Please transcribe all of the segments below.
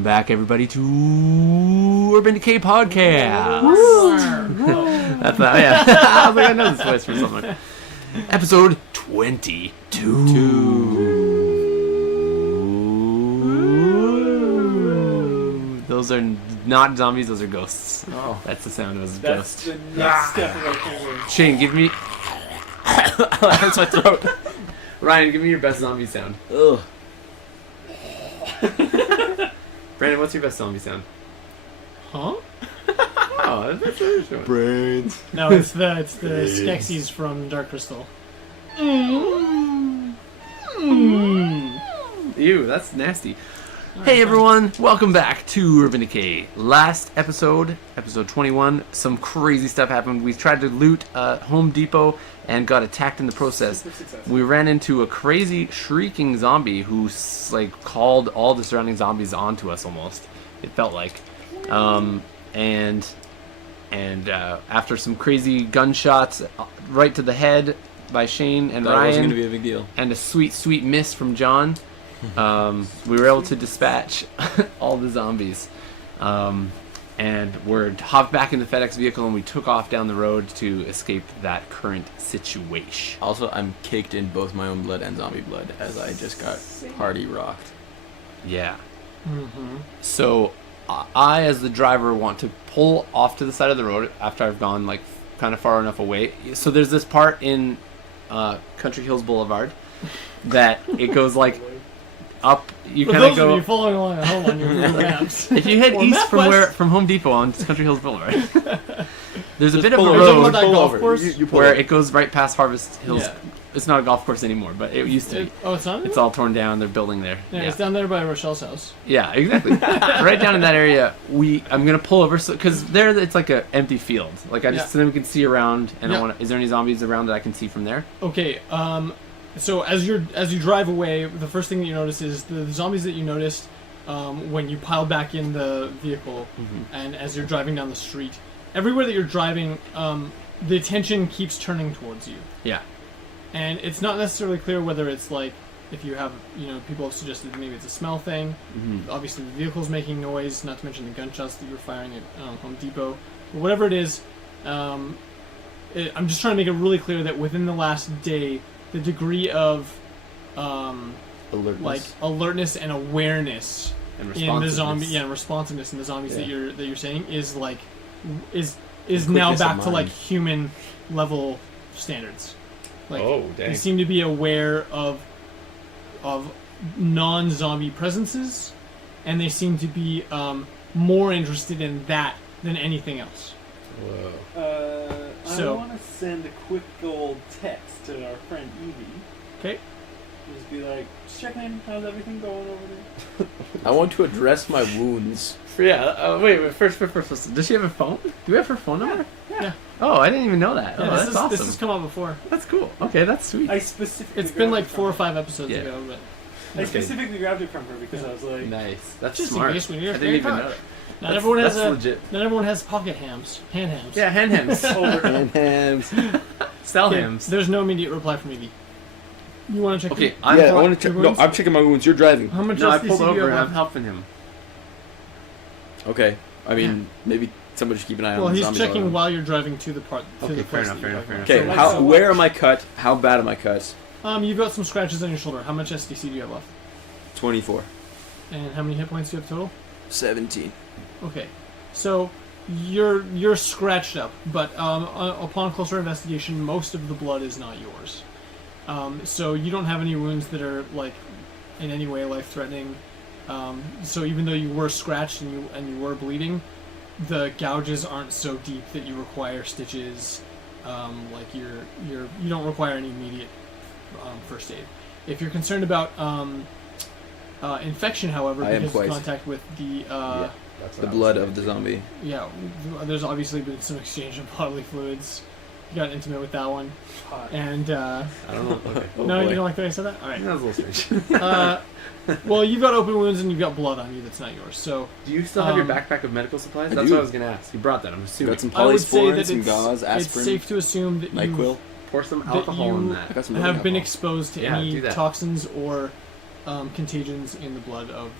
Welcome back, everybody, to UrbanDecayPodcast. That's not, yeah. I was like, I know this voice from somewhere. Episode 22. Those are not zombies; those are ghosts. Oh, that's the sound of a That's ghost. the next step of our career. Shane, give me. That's my throat. Ryan, give me your best zombie sound. ugh. Brandon, what's your best zombie sound? Huh? Oh, that's interesting. Brains. No, it's the Skeksis from Dark Crystal. Ew, that's nasty. Hey everyone, welcome back to Urban Decay. Last episode 21, some crazy stuff happened. We tried to loot Home Depot and got attacked in the process. We ran into a crazy shrieking zombie who called all the surrounding zombies onto us almost. It felt like. And after some crazy gunshots right to the head by Shane and That Ryan, wasn't gonna be a big deal. and a sweet miss from John, we were able to dispatch all the zombies. And we're hopped back in the FedEx vehicle and we took off down the road to escape that current situation. Also, I'm caked in both my own blood and zombie blood as I just got party rocked. Yeah. Mm-hmm. So I, as the driver, want to pull off to the side of the road after I've gone kind of far enough away. So there's this part in Country Hills Boulevard that it goes up. You For kind of those go. of you following along at home on your Google Maps. If you head Or east MapQuest. from Home Depot on Country Hills Boulevard, there's a Just bit of a pull You're talking road about that golf course? You pull where over. it goes right past Harvest Hills. Yeah. It's not a golf course anymore, but it used to be. Oh, it's not? It's all torn down. They're building there. Yeah, it's down there by Rochelle's house. Yeah, exactly. Right down in that area, I'm gonna pull over because there it's like an empty field. So then we can see around, and Yeah. is there any zombies around that I can see from there? Okay, so as you drive away, the first thing that you notice is the zombies that you noticed when you pile back in the vehicle, and as you're driving down the street. Everywhere that you're driving, the attention keeps turning towards you. Yeah. And it's not necessarily clear whether it's if you have, people have suggested maybe it's a smell thing. Mm-hmm. Obviously the vehicle's making noise, not to mention the gunshots that you were firing at Home Depot. But whatever it is, I'm just trying to make it really clear that within the last day, the degree of alertness and awareness And in the zombie, responsiveness in the zombies that you're saying is now Quickness back of to mind. human level standards. Oh, dang. They seem to be aware of non-zombie presences, and they seem to be more interested in that than anything else. Whoa. So- I want to send a quick old text to our friend Evie. Okay. Just be like, just checking in, how's everything going over there? I want to address my wounds. Yeah. Wait. First. Does she have a phone? Do we have her phone number? Yeah. Oh, I didn't even know that. Yeah, Oh, that's awesome. This has come up before. That's cool. Okay, that's sweet. I specifically It's been grabbed it 4 or from 5 episodes Yeah. ago, but her. I specifically grabbed it from her because I was like, Nice. That's just smart. in case we need I a didn't even card. know that. Not everyone has that's legit. Not everyone has pocket hams, hand hams. Yeah, hand hams. over. And hams. Sell Okay, hams. there's no immediate reply from Evie. You want to check? Okay, I want to check. No, I'm checking my wounds. You're driving. How much No, I SDC pulled do you over and have I'm left? helping him. Okay. I mean, maybe somebody should keep an eye Well, on the he's zombies. checking while you're driving to the part. To Okay, the fair place enough, that you're fair enough, driving. Okay, So, where am I cut? How bad am I cut? You've got some scratches on your shoulder. How much SDC do you have left? 24. And how many hit points do you have total? 17. Okay, so you're scratched up, but upon closer investigation, most of the blood is not yours. So you don't have any wounds that are in any way life-threatening. So even though you were scratched and you were bleeding, the gouges aren't so deep that you require stitches. You don't require any immediate first aid. If you're concerned about infection, however, I am because of quite. contact with the The blood of the zombie. there's obviously been some exchange of bodily fluids. You got intimate with that one, hot. and I don't know. Okay. no, boy. you don't like the way I said that. All right. That was a little strange. Well, you've got open wounds and you've got blood on you that's not yours. So Do you still have your Um, backpack of medical supplies? I That's do. what I was going to ask. You brought that, I'm assuming. Got some I would say polysporin, that some it's, gauze, it's aspirin, safe to assume that you NyQuil. Pour some that alcohol you in I that. got some have been alcohol. exposed to Yeah, any do that. toxins or contagions in the blood of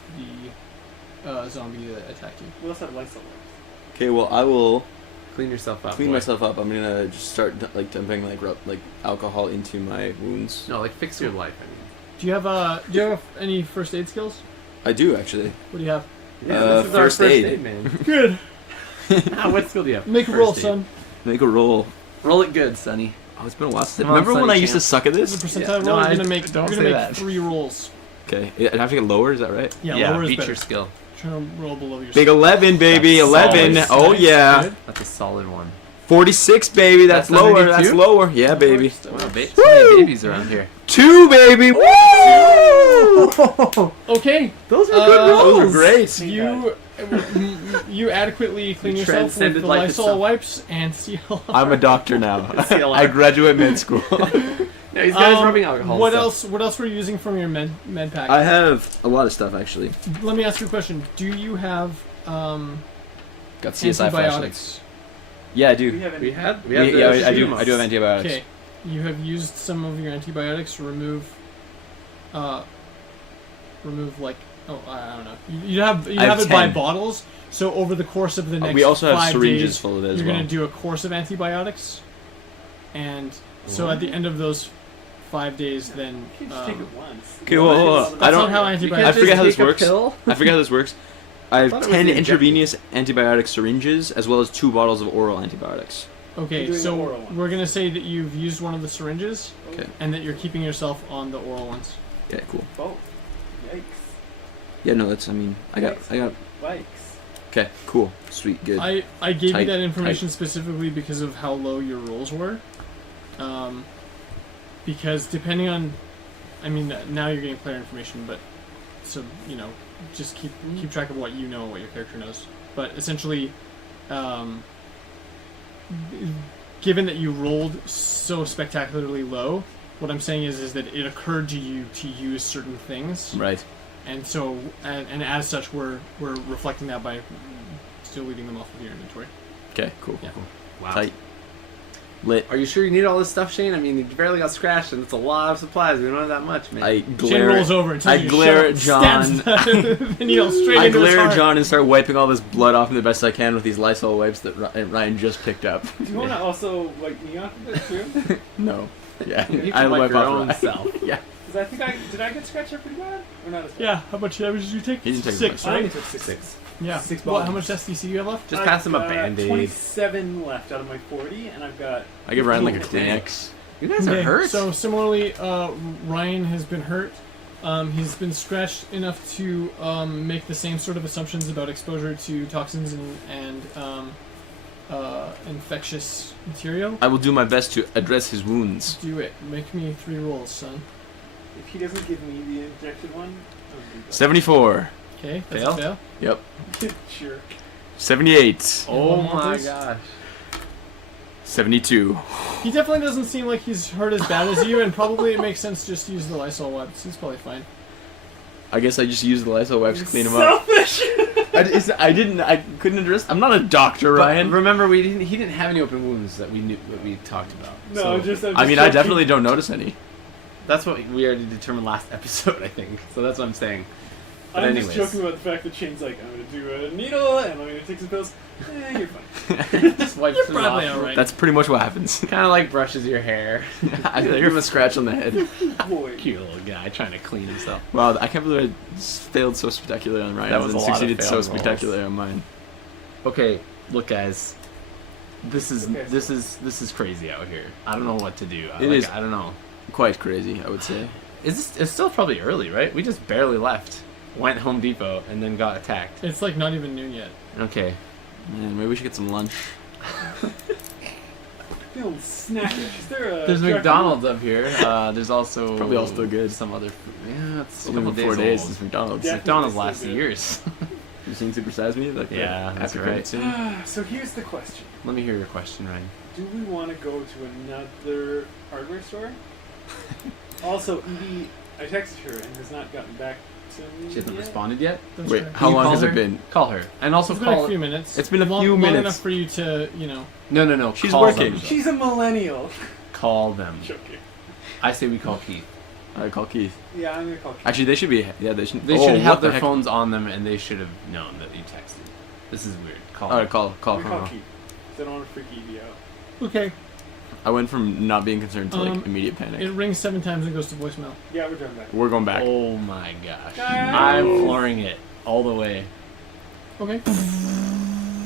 zombie that attacked you. We also have Lysol. Okay, well I will Clean yourself up. clean boy. myself up. I'm gonna just start like dumping like alcohol into my wounds. No, like fix your life. I mean. Do you have any first aid skills? I do actually. What do you have? This is our first aid. man. Good. What skill do you have? Make a First roll, aid. son. Make a roll. Roll it good, Sonny. Oh, it's been a while since. Come on, Remember when Sonny I used to champ. suck at The this? percentile Yeah, roll. no, You're gonna make. don't You're say gonna make that. 3 rolls. Okay, I have to get lower. Is that right? Yeah, lower is beat better. your skill. Try to roll below your. Big 11, baby. That's 11. solid. Oh Nice. yeah. Good. That's a solid one. 46, baby. That's That's lower. underneath That's two? lower. Yeah, baby. Wow, so many babies around here. 2, baby. Woo! Okay. Those are good rolls. Those are great. You adequately clean You yourself with transcended the life Lysol itself. wipes and CLR. I'm a doctor now. CLR. I graduate med school. Yeah, he's got his rubbing alcohol. What stuff. else? What else were you using from your med pack? I have a lot of stuff actually. Let me ask you a question. Do you have Got CSI flashlights. antibiotics? Yeah, I do. We have We had. Yeah, the I do. Shumos. I do have antibiotics. Okay. You have used some of your antibiotics to remove like I don't know. You have I have it by 10. bottles. So over the course of the next We also have 5 syringes days, full of it as you're well. gonna do a course of antibiotics, and so at the end of those 5 days, then You can just take it once. Okay, well, that's I don't. not how You antibiotics. I can't forget how just this take a works. pill? I forget how this works. I have thought it was 10 the injectable. intravenous antibiotic syringes as well as 2 bottles of oral antibiotics. Okay, You're doing so the oral ones. we're gonna say that you've used one of the syringes, Okay. and that you're keeping yourself on the oral ones. Okay, cool. Oh, yikes. Yeah, no, that's. I mean, I got. Yikes. Okay, cool, sweet, good. I gave Tight, you that information specifically because of how low your rolls were. Because depending on, I mean, now you're getting player information, but so just keep track of what you know, what your character knows. But essentially, given that you rolled so spectacularly low, what I'm saying is that it occurred to you to use certain things, Right. and so and as such, we're reflecting that by still leaving them off of your inventory. Okay, cool. Yeah. Cool. Wow. Tight. Lit. Are you sure you need all this stuff, Shane? I mean, you barely got scratched, and it's a lot of supplies. We don't have that much, man. I Shane glare. rolls over and tells I you glare to at shut up, John. stabs the needle straight I into his glare at heart. John and start wiping all this blood off me the best I can with these Lysol wipes that Ryan just picked up. Do you want to also wipe me off of it too? No. Yeah. You need to I wipe wipe your off own Ryan. self. Yeah. Because I think did I get scratched up pretty bad? Or not as bad? Yeah, how much damage did you take? He didn't take 6, much. I only right? took 6. 6. Yeah. 6 What? How bombs. much SDC you have left? Just pass him a I've got Band-Aid. 27 left out of my 40, and I've got. I give Ryan like a 15. Kleenex. You guys are Okay, hurt. So similarly, Ryan has been hurt. He's been scratched enough to make the same sort of assumptions about exposure to toxins and infectious material. I will do my best to address his wounds. Do it. Make me 3 rolls, son. If he doesn't give me the injected one, I'll do that. 74. Okay, that's Fail? a fail. Yep. Jerk. 78. Oh One more, my please. gosh. 72. He definitely doesn't seem like he's hurt as bad as you, and probably it makes sense just to use the Lysol wipes. He's probably fine. I guess I just used the Lysol wipes to clean him up. Selfish! I couldn't address. I'm not a doctor, Ryan. But remember, he didn't have any open wounds that we talked about. No, so I'm just I mean, I joking. definitely don't notice any. that's what we already determined last episode, I think. So that's what I'm saying. But I'm anyways. just joking about the fact that Shane's like, I'm gonna do a needle and I'm gonna take some pills. You're fine. Just wipes You're them probably off. alright. That's pretty much what happens. Kind of like brushes your hair. I give him a scratch on the head. Boy. Cute little guy trying to clean himself. Wow, I can't believe I failed so spectacularly on Ryan That was and a lot of succeeded so failed spectacularly on mine. Okay, look, guys. This is Okay, this is crazy out here. I don't know what to do. It is. I don't know. Quite crazy, I would say. It's still probably early, right? We just barely left. Went Home Depot and then got attacked. It's like not even noon yet. Okay. Man, maybe we should get some lunch. Feeling snackish. Is there a There's drive-thru? McDonald's up here. There's also Probably all still good. Some other food. Yeah, it's It's a only couple been 4 days days old. since McDonald's. Yeah. McDonald's Definitely lasts still good. years. You sing Super Size Me? Like Yeah, that's happy right. credit scene? So here's the question. Let me hear your question, Ryan. Do we want to go to another hardware store? Also, Evie, I texted her and has not gotten back to me She hasn't yet. responded yet. That's Wait, right. how Can you long call has her? it been? Call her, and also It's been a call. few minutes. It's been a Long- few long minutes. enough for you to, No. She's call working. Them. She's a millennial. Call them. Joking. I say we call Keith. Alright, call Keith. Yeah, I'm gonna call Keith. Actually, they should be. Yeah, they should. They oh, should what have the their heck? phones on them, and they should have known that you texted. This is weird. Call. Alright, call. I'm gonna call Keith. 'Cause I don't want to freak Evie out. Okay. I went from not being concerned to like Um, immediate panic. It rings 7 times and goes to voicemail. Yeah, we're driving back. We're going back. Oh my gosh! Guys! I'm flooring it all the way. Okay.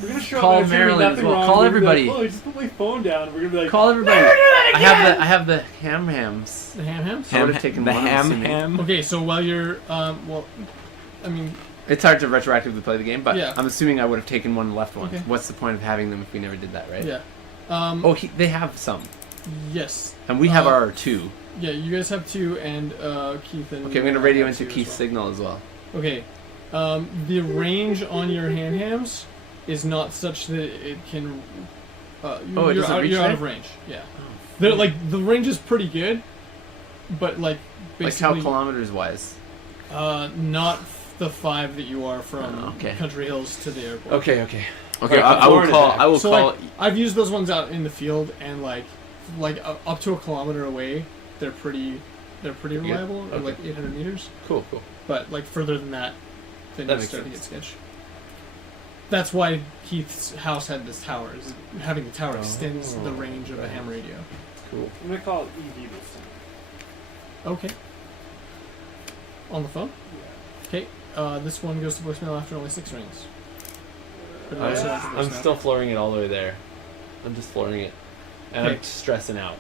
We're gonna show Call up. and there's gonna be Marilyn as nothing well. wrong. Call We're gonna be everybody. Like, oh, I just put my phone down. We're gonna be like, Call everybody. "Never do that again!" I have the hams. The ham-hams? I would have taken the one, I'm ham assuming. ham. Okay, so while you're, well, I mean, It's hard to retroactively play the game, but Yeah. I'm assuming I would have taken one and left one. Okay. What's the point of having them if we never did that, right? yeah. Oh, they have some, Yes. and we have our 2. Yeah, you guys have 2, and Keith and... Okay, I'm gonna radio have into 2 as Keith's well. signal as well. Okay. The range on your ham-hams is not such that it can... Oh, it you're doesn't out, reach you're out there? of range, yeah. They're, like, the range is pretty good, but, like, Like how basically... kilometers wise? not the 5 that you are from Oh, okay. Country Hills to the airport. Okay. Okay, Alright, I will Florida call. back. I will So, call. like, I've used those ones out in the field, and, like up to a kilometer away, they're pretty good? reliable, or Okay. like 800 meters. Cool. But, like, further than that, then That you makes start to get sense. sketch. That's why Keith's house had this tower. Is having the tower extends the range of a ham radio. Cool. I'm gonna call Evie this time. Okay. On the phone? Yeah. Okay. This one goes to voicemail after only 6 rings. But it also has a I'm voicemail. still flooring it all the way there. I'm just flooring it. And Okay. I'm stressing out.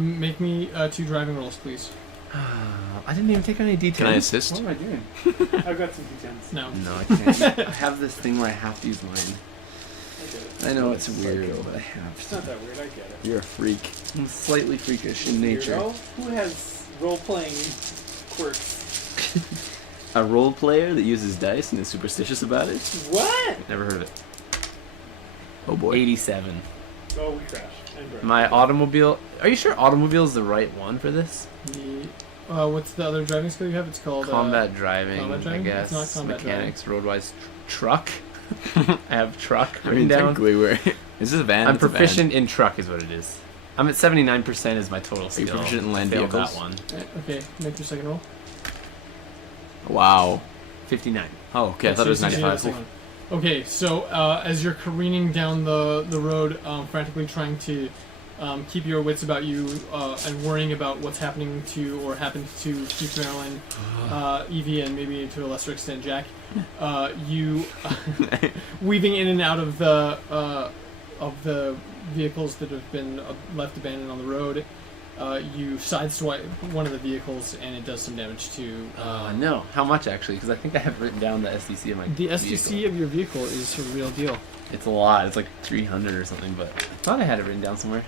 Make me 2 driving rolls, please. I didn't even take any details. Can I assist? What am I doing? I've got some D10s. No. No, I can't. I have this thing where I have to use mine. I get it. I know it's weird, but I have It's to. not that weird. I get it. You're a freak. I'm slightly freakish in nature. Weirdo? Who has role-playing quirks? A role player that uses dice and is superstitious about it. What? Never heard of it. Oh boy. 87. Oh, we crashed. And burned. My automobile. Are you sure automobile is the right one for this? What's the other driving skill you have? It's called Combat driving, combat driving? I guess. It's not combat Mechanics, roadwise, truck. I have truck I written mean, down. technically, we're. Is this a van? I'm It's a van. proficient in truck, is what it is. I'm at 79% is my total you skill. proficient in land Failed vehicles? that one. Okay, make your second roll. Wow. 59. Oh, okay. I thought it was So you succeeded on the 95. second one. Okay, so as you're careening down the road, frantically trying to keep your wits about you and worrying about what's happening to or happened to Keith, Marilyn, Evie, and maybe to a lesser extent Jack, you weaving in and out of the vehicles that have been left abandoned on the road. You sideswipe one of the vehicles and it does some damage to. No. How much, actually? Because I think I have written down the SDC of my The SDC vehicle. of your vehicle is a real deal. It's a lot. It's like 300 or something, but I thought I had it written down somewhere.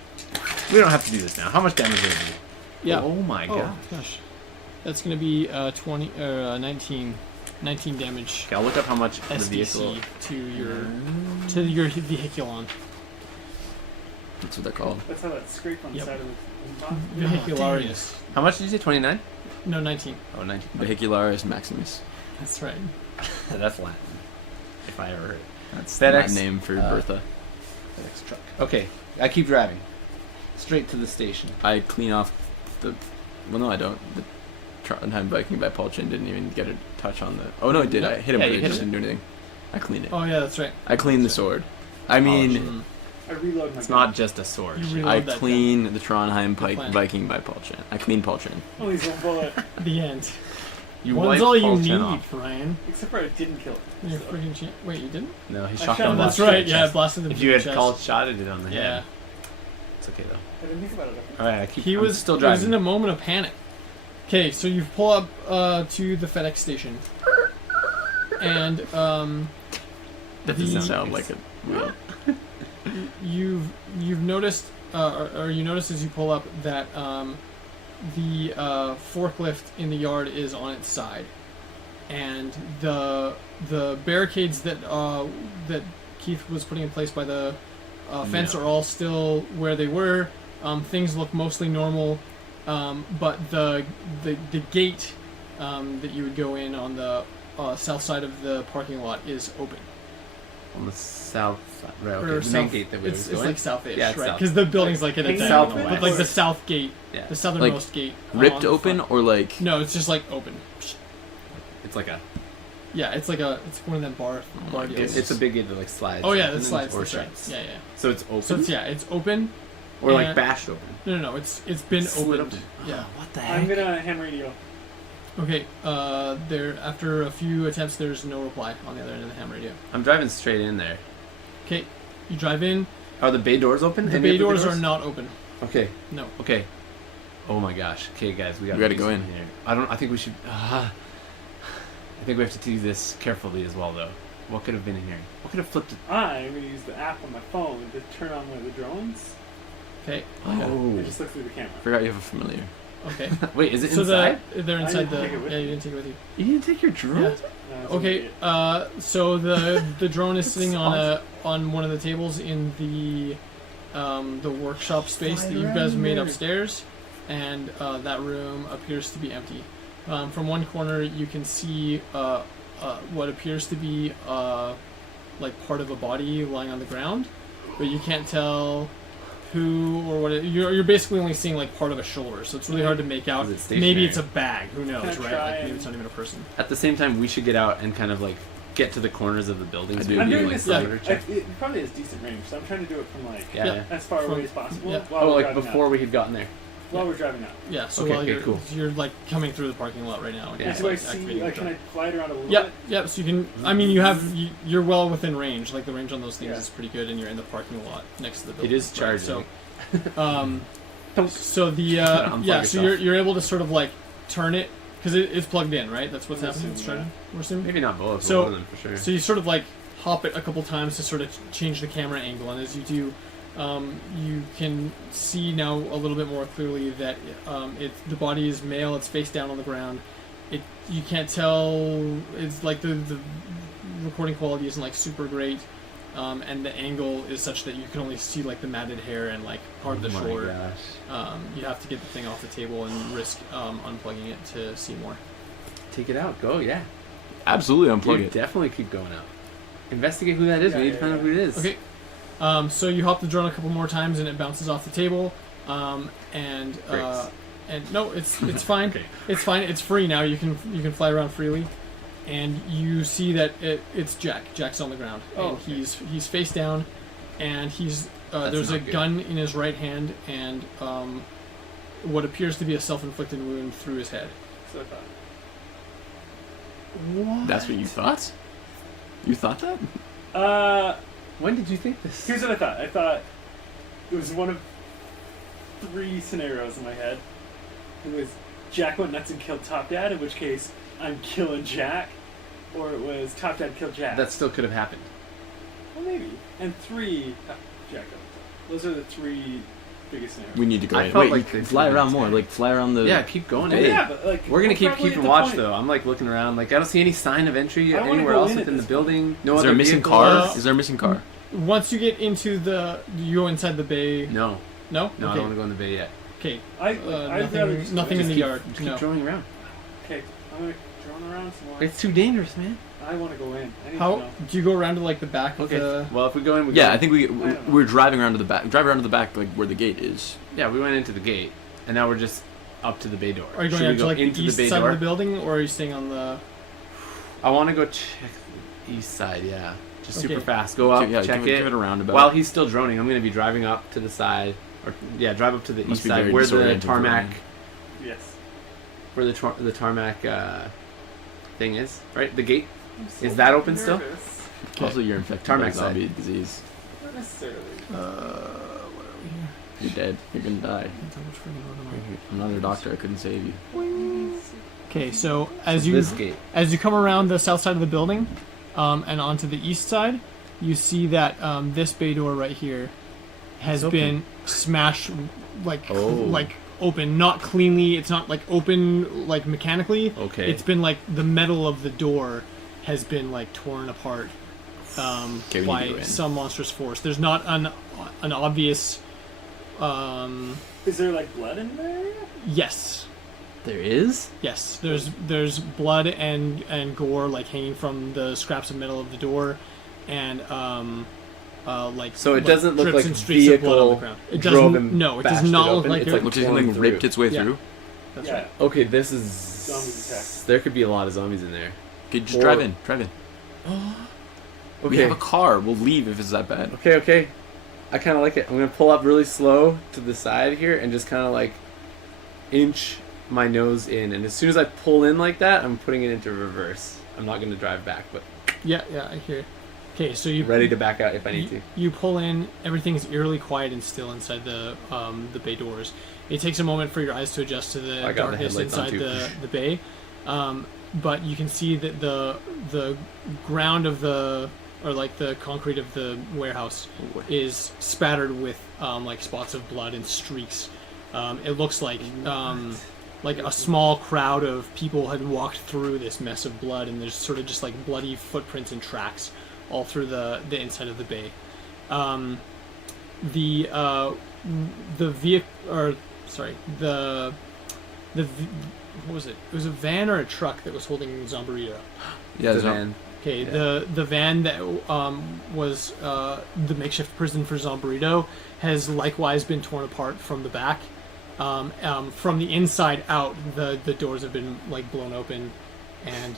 We don't have to do this now. How much damage did it do? Yeah. Oh my Oh god. gosh, that's gonna be 19 damage. Okay, I'll look up how much the SDC vehicle. to your vehiculon. That's what they're called. That's how that scrape on the Yep. side of the Vehicularius. How much did you say? 29? No, 19. Oh, 19. Vehicularis Maximus. That's right. That's Latin. If I ever heard it. That's FedEx, my name for uh, Bertha. FedEx truck. Okay, I keep driving. Straight to the station. I clean off the. Well, no, I don't. The Trondheim Viking by Paul Chin didn't even get a touch on the. Oh no, I did. I hit him, Yeah, but you it hit just it. didn't do anything. I cleaned it. Oh yeah, that's right. I cleaned the sword. I mean, I reload my It's gun. not just a sword. You reload I that clean the Trondheim Good plan. Viking by Paul Chin. I clean Paul Chin. Only one bullet. gun. The end. You One's wiped all you Paul need, Chen off. Ryan. Except for I didn't kill it. You're So. freaking Wait, you didn't? No, he I shot shot him. him. That's in the right. Yeah, I chest. blasted the If you had chest. called shotted it on the Yeah. head. It's okay though. I didn't think about it. All right, I keep. He I'm was still He was driving. in a moment of panic. Okay, so you pull up to the FedEx station, and That The- doesn't sound like a wheel. you've noticed, or you notice as you pull up that the forklift in the yard is on its side, and the barricades that Keith was putting in place by the fence No. are all still where they were. Things look mostly normal, but the gate that you would go in on the south side of the parking lot is open. On the south side. Right, okay. Or The main south, gate that we it's always go in. like southish, Yeah, it's right? south. Because the building's like at a Like diagonal, southwest. but like the south gate, Yeah. the southernmost gate. Ripped on the open front. or like? No, it's just like open. It's like a... Yeah, it's like it's one of them bar my deals. goodness. It's a big gate that like slides. Oh yeah, open it slides. or That's right. shuts. Yeah. So it's open? So it's open. or like and- bashed open? No, it's been Slid opened. open. Yeah. What the I'm heck? gonna ham radio. Okay. There after a few attempts, there's no reply on the other end of the ham radio. I'm driving straight in there. Okay, you drive in. Are the bay doors open? The Any bay of doors are not open. Okay. No. Okay. Oh my gosh. Okay, guys, we gotta gotta do go in. something here. I think we should. I think we have to do this carefully as well, though. What could have been in here? What could have flipped it? I'm gonna use the app on my phone to turn on one of the drones. Okay. Oh. I just look through the camera. Forgot you have a familiar. Okay. Wait, is it So inside? they're inside didn't the. take it with Yeah, me. you didn't take it with you. You didn't take your drone? Yeah. No, it's Okay. an idiot. So the drone is That's sitting on one of the tables in the workshop space that you guys made upstairs, and that room appears to be empty. From one corner, you can see what appears to be like part of a body lying on the ground, but you can't tell who or what. You're basically only seeing like part of a shoulder, so it's really hard to make out. Is it stationary? Maybe it's a bag. Who knows, Can I right? try Like maybe and- it's not even a person. At the same time, we should get out and kind of like get to the corners of the buildings. I do I'm agree. doing like this yeah. like it probably has decent range, so I'm trying to do it from like Yeah. Yeah. as far From- away as possible. yeah. While Oh, we're like driving before out. we had gotten there. While we're driving out. Yeah. So Okay, while okay, cool. you're like coming through the parking lot right now. and Yeah. just, Do I like, see? activating Like, the can I drone. fly it around a little Yep, bit? yep. So you can. I mean, you're well within range. Like the range on those things Yeah. is pretty good, and you're in the parking lot next to the building. It is right? charging. So the Unplug yeah. So yourself. you're able to sort of like turn it because it's plugged in, right? That's what's I'm happening. It's assuming, charging. We're assuming. Maybe not both. So- one of them for sure. So you sort of like hop it a couple times to sort of change the camera angle, and as you do, you can see now a little bit more clearly that the body is male. It's face down on the ground. You can't tell. It's like the recording quality isn't like super great, and the angle is such that you can only see like the matted hair and like part of the Oh my shoulder. gosh. You have to get the thing off the table and risk unplugging it to see more. Take it out. Go, yeah. Absolutely unplug You it. definitely keep going out. Investigate who that is. Yeah, we need to yeah, find out yeah. who it is. Okay. So you hop the drone a couple more times and it bounces off the table. And no, it's fine. Okay. It's fine. It's free now. You can fly around freely. And you see that it's Jack. Jack's on the ground, Oh, and okay. he's face down, and there's a not good. gun in his right hand, and what appears to be a self-inflicted wound through his head. So I thought. What? That's what you thought? You thought that? When did you think this? Here's what I thought. I thought it was one of 3 scenarios in my head. It was Jack went nuts and killed Top Dad, in which case I'm killing Jack, or it was Top Dad killed Jack. That still could have happened. Well, maybe. And 3, Jack. Those are the 3 biggest scenarios. We need to go I in. felt Wait, like you they can fly could've around been more. scared. Like fly around the. Yeah, keep going. Well, Hey. yeah, but like We're gonna keep probably at keeping the watch point- though. I'm like looking around. Like I don't see any sign of entry I wanna anywhere go else in at within the this building. No Is other there a missing vehicle? car? Is there a missing car? Once you get into you go inside the bay. No, No. no, I Okay. don't want to go in the bay yet. Okay. I'd rather just Nothing in the keep, yard. Just No. keep drawing around. Okay, I'm gonna drone around some more. It's too dangerous, man. I want to go in. I need to How know. do you go around to like the back Okay. of the? Well, if we go in, we Yeah, go I in. think we're driving around to the back. Drive around to the back, like where the gate is. Yeah, we went into the gate, and now we're just up to the bay door. Are you Should going we out to go like into the east bay side door? of the building, or are you staying on the? I want to go check the east side. Yeah, just super Okay. fast. Go up, Yeah, check give it. it a roundabout. While he's still droning, I'm going to be driving up to the side, or yeah, drive up to the Must east be side very where the disorienting for tarmac, me. Yes. where the tarmac thing is. Right, the gate. I'm so Is that open still? nervous. Also, you're infected Tarmac by zombie disease. Not necessarily. What are we here? You're dead. You're gonna die. Depends how much freaking load am I'm not a doctor. I couldn't save you. I? Okay, so as you This gate. come around the south side of the building, and onto the east side, you see that this bay door right here has It's open. been smashed, like Oh. like open, not cleanly. It's not like open like mechanically. Okay. It's been like the metal of the door has been like torn apart Okay, we need to by go in. some monstrous force. There's not an obvious. Is there like blood in there? Yes. There is. Yes, there's blood and gore like hanging from the scraps of metal of the door. and like So it like doesn't look drips like and streaks of blood on the vehicle ground. It drove doesn't. and No, it does bashed it not look open. like It's a- like Looks like torn something through. ripped its way Yeah. through. That's Yeah. right. Okay, this is... Zombies attack. There could be a lot of zombies in there. Okay, just Or- drive in. Drive in. We Okay. have a car. We'll leave if it's that bad. Okay. I kind of like it. I'm going to pull up really slow to the side here and just kind of like inch my nose in. And as soon as I pull in like that, I'm putting it into reverse. I'm not going to drive back, but Yeah, I hear. Okay, so you ready to back out if I need to. You pull in. Everything's eerily quiet and still inside the bay doors. It takes a moment for your eyes to adjust to the I got the darkness headlights on inside too. the bay, but you can see that the ground of the concrete of the warehouse is spattered with like spots of blood and streaks. It looks like a small crowd of people had walked through this mess of blood, and there's sort of just like bloody footprints and tracks all through the inside of the bay. The vehicle, or sorry, what was it? It was a van or a truck that was holding Zombarito. Yeah, The there's no- van. Okay, Yeah. the van that was the makeshift prison for Zombarito has likewise been torn apart from the back. From the inside out, the doors have been like blown open, and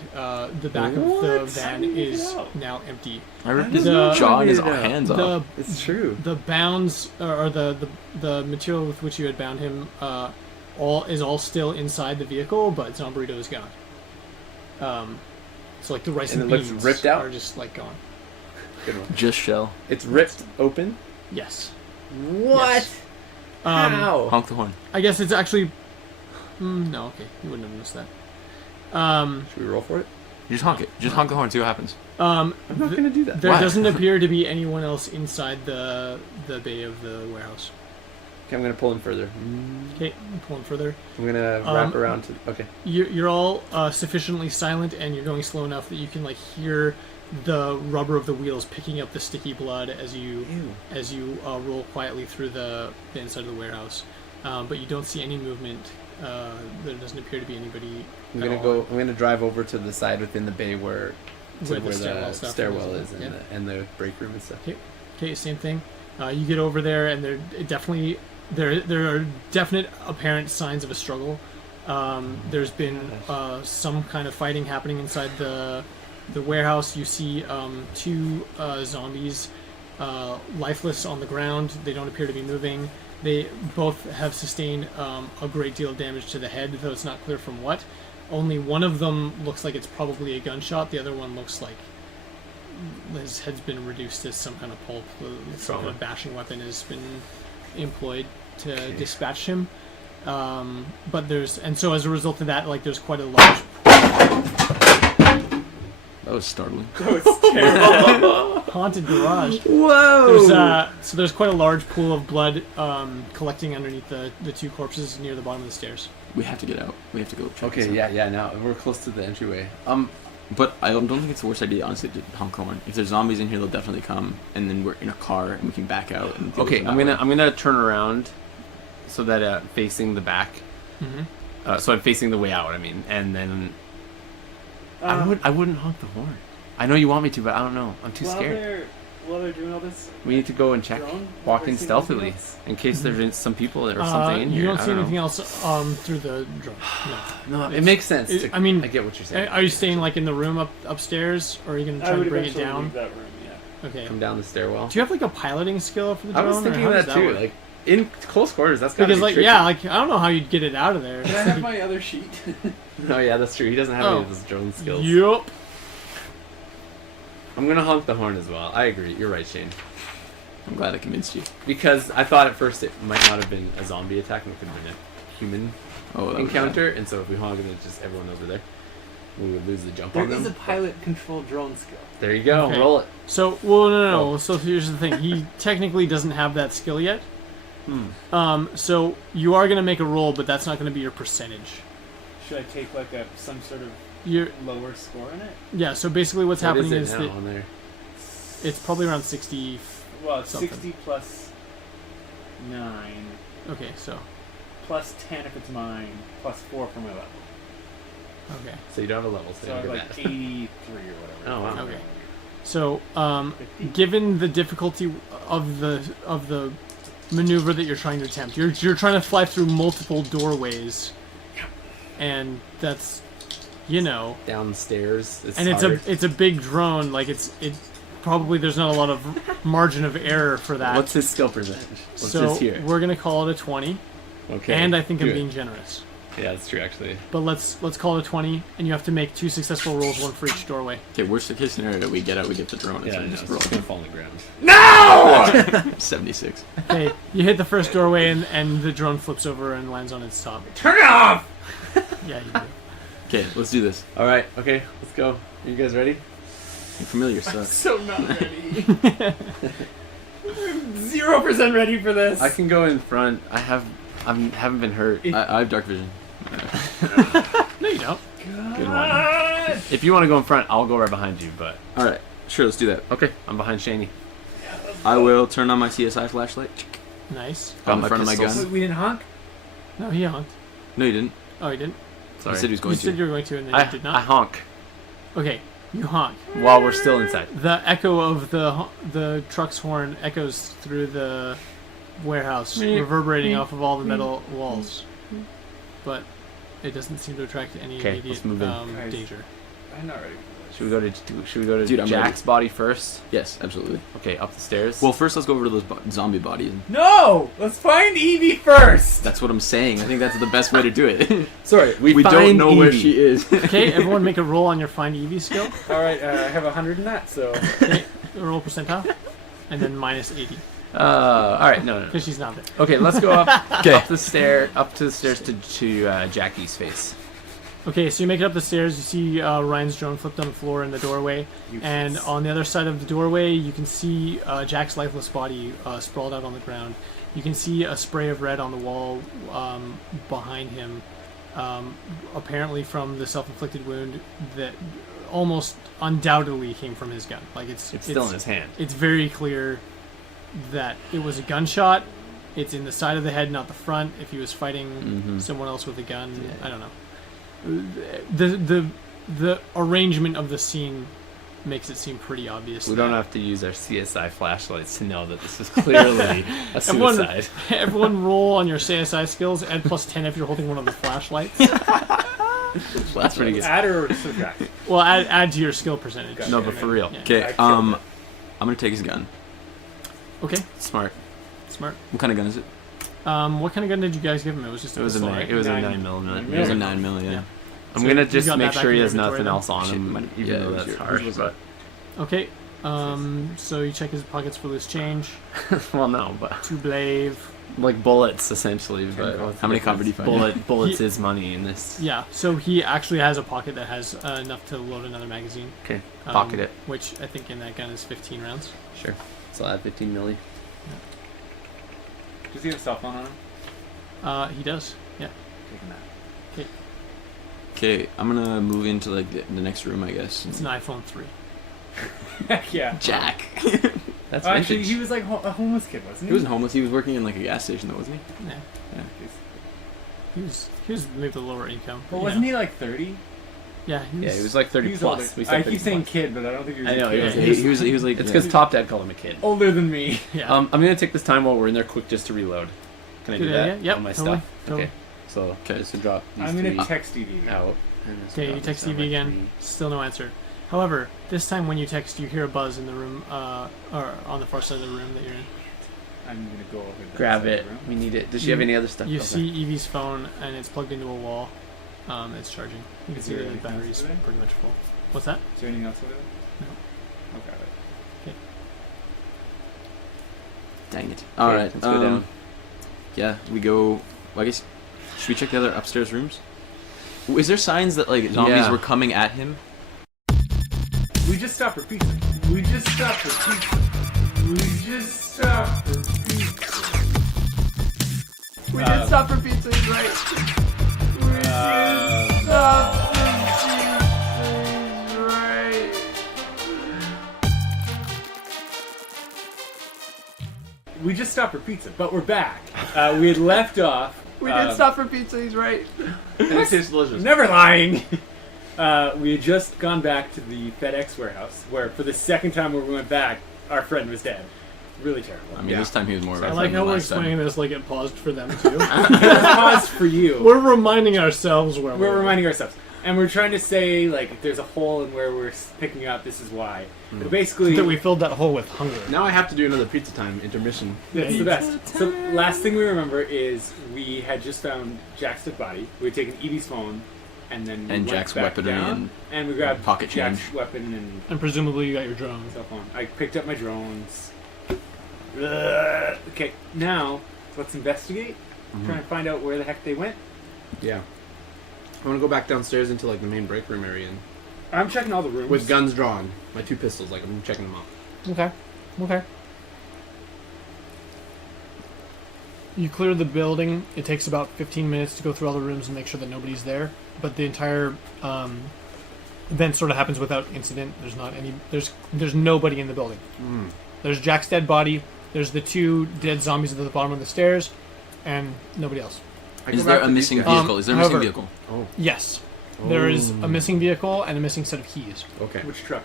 the back of the What? van How did you get is out? now empty. I ripped The- his jaw and his the- hands The off. It's true. the bounds or the material with which you had bound him is all still inside the vehicle, but Zombarito is gone. So like the rice And and, it looks beans ripped out? are just like gone. Good one. Just shell. It's ripped open. Yes. What? Yes. How? Honk the horn. I guess it's actually. No, okay, you wouldn't have missed that. Should we roll for it? You just honk it. Just honk the horn. See what happens. I'm not going to do that. There Why? doesn't appear to be anyone else inside the bay of the warehouse. Okay, I'm going to pull in further. Okay, pulling further. I'm going to wrap around to... Okay. You're all sufficiently silent, and you're going slow enough that you can like hear the rubber of the wheels picking up the sticky blood as you roll quietly through the inside of the warehouse. But you don't see any movement. There doesn't appear to be anybody. I'm at gonna all. go. I'm gonna drive over to the side within the bay where Where the stairwell stuff stairwell is, is yeah. and the break room and stuff. Okay, same thing. You get over there, and there are definite apparent signs of a struggle. There's been some kind of fighting happening inside the warehouse. You see two zombies lifeless on the ground. They don't appear to be moving. They both have sustained a great deal of damage to the head, though it's not clear from what. Only one of them looks like it's probably a gunshot. The other one looks like his head's been reduced to some kind of pulp. Some kind of bashing weapon has been employed to dispatch him. So as a result of that, like there's quite a large. That was startling. That was terrible. Haunted garage. Whoa! There's quite a large pool of blood collecting underneath the two corpses near the bottom of the stairs. We have to get out. We have to go check Okay, this out. yeah. Now we're close to the entryway. But I don't think it's the worst idea, honestly, to honk the horn. If there's zombies in here, they'll definitely come, and then we're in a car, and we can back out. And deal with Okay, them that way. I'm gonna turn around so that facing the back. Mm-hmm. So I'm facing the way out. I mean, and then Um, I wouldn't honk the horn. I know you want me to, but I don't know. I'm too scared. While they're doing all this, We need to go and check. drone, Walk have I in seen stealthily anything else? in case there's some people or something in You here. don't I see don't anything know. else through the drone. No. No, it makes sense. I mean, I get what you're saying. Are you staying like in the room upstairs, or are you going to I try would and bring it eventually down? leave that room. Yeah. Okay. Come down the stairwell. Do you have like a piloting skill for the I drone? was or thinking how of does that too. work? Like in close quarters, that's gotta Because be like tricky. yeah, like I don't know how you'd get it out of there. Can I have my other sheet? No, yeah, that's true. He doesn't have any Oh. of those drone skills. Yup. I'm gonna honk the horn as well. I agree. You're right, Shane. I'm glad I convinced you. Because I thought at first it might not have been a zombie attack, and it could have been a human Oh, that was encounter. And so if we honk and it just everyone knows we're there, we would lose the jump There on them. is a pilot-controlled drone skill. There you go. Okay. Roll it. So no. Oh. So here's the thing. He technically doesn't have that skill yet. Hmm. So you are going to make a roll, but that's not going to be your percentage. Should I take like some sort of You're lower score in it? yeah. So basically, what's What happening is is it now that on there? it's probably around 60. Well, it's Something. 60 plus 9, Okay, so plus 10 if it's mine, plus 4 for my level. okay. So you don't have a level, so, So you're like bad. 83 or whatever. Oh, wow. Okay. So, given the difficulty of the maneuver that you're trying to attempt, you're trying to fly through multiple doorways, and that's, Downstairs. It's a big drone. Like it probably there's not a lot of margin of error for that. What's his skill percentage? What's so his here? we're gonna call it a 20, Okay. and I think I'm do it. being generous. Yeah, that's true actually. But let's call it a 20, and you have to make 2 successful rolls, one for each doorway. Okay, worst case scenario that we get out, we get the drone. Yeah, and it's just roll. gonna fall on the ground. No! 76. Okay, you hit the first doorway, and the drone flips over and lands on its top. Turn it off! Yeah, you do. Okay, let's do this. All right. Okay. Let's go. Are you guys ready? You're familiar, so. So not ready. 0% ready for this. I can go in front. I haven't been hurt. I have dark vision. No, you don't. Good one. If you want to go in front, I'll go right behind you. But All right, sure, let's do that. okay, I'm behind Shaney. I will turn on my CSI flashlight. Nice. Got in front of my pistols. gun. We didn't honk? No, he honked. No, you didn't. Oh, he didn't? Sorry. You said he was You going said to. you were going to, and then I you did I not. honk Okay, you honk. while we're still inside. The echo of the truck's horn echoes through the warehouse, reverberating off of all the metal walls. But it doesn't seem to attract any Okay, immediate let's move in. Guys. danger. I'm not ready. Should we go to Dude, I'm Jack's body first? Yes, absolutely. Okay, up the stairs. Well, first let's go over to those zombie bodies. No! Let's find Evie first! That's what I'm saying. I think that's the best way to do it. sorry, we don't find know where Evie. she is. Okay, everyone make a roll on your Find Evie skill. Alright, I have 100 in that, so... Okay, roll percentile. And then minus 80, All right, no. because she's not there. Okay, let's go up Okay. up to the stairs to Jackie's face. Okay, so you make it up the stairs, you see Ryan's drone flipped on the floor in the doorway, and on the other side of the doorway, you can see Jack's lifeless body sprawled out on the ground. You can see a spray of red on the wall behind him, apparently from the self-inflicted wound that almost undoubtedly came from his gun. Like it's Still in his hand. It's very clear that it was a gunshot. It's in the side of the head, not the front. If he was fighting someone else with a gun, I don't know. The arrangement of the scene makes it seem pretty obvious. We don't have to use our CSI flashlights to know that this is clearly a suicide. Everyone roll on your CSI skills. Add plus 10 if you're holding one of the flashlights. That's pretty good. Add or subtract? Well, add to your skill percentage. No, but for real. Yeah. Okay, I I'm killed gonna take his gun. Okay, Smart. smart. What kind of gun is it? What kind of gun did you guys give him? It was just It was a pistol, nine. right? It was a 9 9mm. It was a 9mm, yeah. I'm So gonna you just got make that back sure in he your has inventory nothing then? else on Shit, him, might- even yeah, though it was that's yours. harsh. Yours was But Okay, so you check his pockets for loose change. well, no, but Two blave. like bullets essentially. But what's How the many difference? copper do you find? Bullets He- is money in this. Yeah, so he actually has a pocket that has enough to load another magazine. Okay, pocket it. Which I think in that gun is 15 rounds. Sure. So I'll add 15 milli. Does he have a cell phone on him? He does. Yeah. Taking that. Okay, I'm gonna move into like the next room, I guess. It's an iPhone 3. Heck yeah. Jack. That's Oh, actually, vintage. he was like a homeless kid, wasn't he? He wasn't homeless. He was working in like a gas station, though, wasn't he? Yeah. Yeah. He was maybe the lower income. But wasn't he like 30? Yeah, Yeah, he was like 30 He was plus. older. We said I 30 keep saying plus. kid, but I don't think he was I know, a kid. he He was like. It's because Top Dad called him a kid. older than me. Yeah. I'm gonna take this time while we're in there quick just to reload. Can I Good do that? idea. Yep, On my totally, stuff. totally. Okay. So just to drop these I'm gonna three text Evie. out. and just Okay, drop you this text down Evie by again. Still no answer. However, this time when you text, you hear a buzz in the room, or on the far side of the room that you're in. I'm gonna go over there. Grab it. We need it. Does she have any other stuff? You Okay. see Evie's phone, and it's plugged into a wall. It's charging. You can Is see there that the anything else battery's over there? pretty much full. What's that? Is there anything else over there? No. I'll grab it. Dang it. Okay, All right. let's go down. Yeah, we go. Well, I guess. Should we check the other upstairs rooms? Is there signs that like zombies Yeah. were coming at him? We just stopped for pizza. We just stopped for pizza. We just stopped for pizza. We did stop for pizza, he's right. Stop for pizza, he's right. We just stopped for pizza, but we're back. We had left off. We did stop for pizza, he's right. And it tastes delicious. Never lying. we had just gone back to the FedEx warehouse, where for the second time when we went back, our friend was dead. Really terrible. I mean, this time he was more. I like how we're explaining this like it paused for them too. It paused for you. We're reminding ourselves where We're reminding ourselves. And we're trying to say, like, if there's a hole in where we're picking up, this is why. But basically, that we filled that hole with hunger. Now I have to do another pizza time intermission. it's the best. So, last thing we remember is we had just found Jack's dead body. We had taken Evie's phone, and then we went Jack's back weaponry down, and we grabbed pocket Jack's change. weapon And presumably you got your drone. and cell phone. I picked up my drones. Ugh. Okay, now let's investigate. Try and find out where the heck they went. Yeah. I want to go back downstairs into like the main break room area and, I'm checking all the rooms. with guns drawn. My 2 pistols, like I'm checking them out. Okay. You clear the building. It takes about 15 minutes to go through all the rooms and make sure that nobody's there. But the entire event sort of happens without incident. There's not any. There's nobody in the building. There's Jack's dead body. There's the 2 dead zombies at the bottom of the stairs, and nobody else. I go Is there back a to these missing guys. vehicle? Is there a missing however- vehicle? Oh, Yes, there is a missing vehicle and a missing set of keys. okay. Which truck?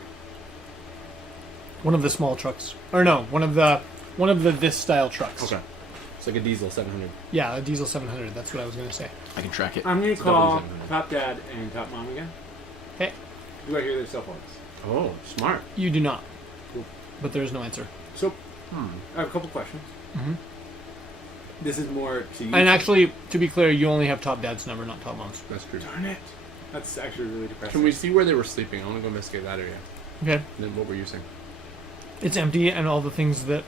One of the small trucks, or no, one of the this style trucks. Okay. It's like a diesel 700. Yeah, a diesel 700. That's what I was gonna say. I can track it. I'm going to It's call double 700. Top Dad and Top Mom again. Okay. Do I hear their cell phones? Oh, smart. You do not, Cool. but there is no answer. So, I have a couple questions. Mhm. This is more to you. And actually, to be clear, you only have Top Dad's number, not Top Mom's. That's true. Darn it. That's actually really depressing. Can we see where they were sleeping? I want to go investigate that area. Okay. And then what were you saying? It's empty, and all the things that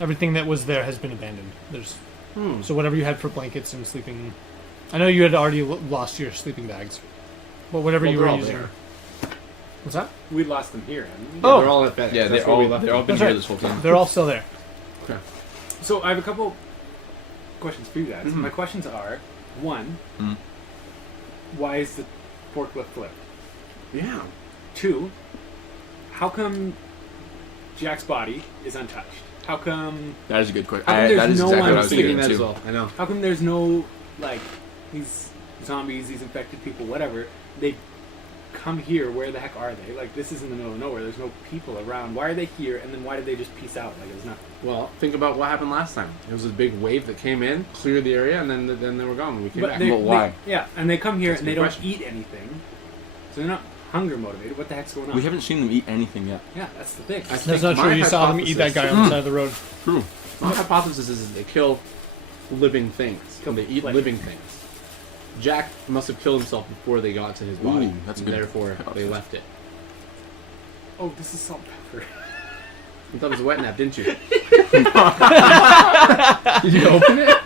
everything that was there has been abandoned. There's so whatever you had for blankets and sleeping. I know you had already lost your sleeping bags, but whatever Well, you they're were all using. there. What's that? We lost them here, haven't we? Oh. They're all at FedEx. Yeah, That's where we left they've all them. been That's here right. this whole time. They're all still there. Okay. So I have a couple questions for you guys. Mhm. My questions are, one, Mhm. why is the forklift flipped? Yeah. 2, how come Jack's body is untouched? How come That is a good question. How come there's That is no exactly one what I I was was thinking thinking that as too. well. I know. how come there's no, like, these zombies, these infected people, whatever, they come here, where the heck are they? Like, this is in the middle of nowhere, there's no people around. Why are they here, and then why did they just peace out? Like, it's not... Well, think about what happened last time. It was a big wave that came in, cleared the area, and then they were gone when we came back. But why? Yeah, and they come here That's a and they good don't question. eat anything, so they're not hunger motivated. What the heck's going on? We haven't seen them eat anything yet. Yeah, that's the thing. I That's think not my true. You saw them eat that guy on the side of the road. True. My hypothesis is they kill living things. They eat flesh. living things. Jack must have killed himself before they got to his body. Ooh, that's a and good therefore they hypothesis. left it. Oh, this is salt and pepper. You thought it was a wet nap, didn't you? Did you open it?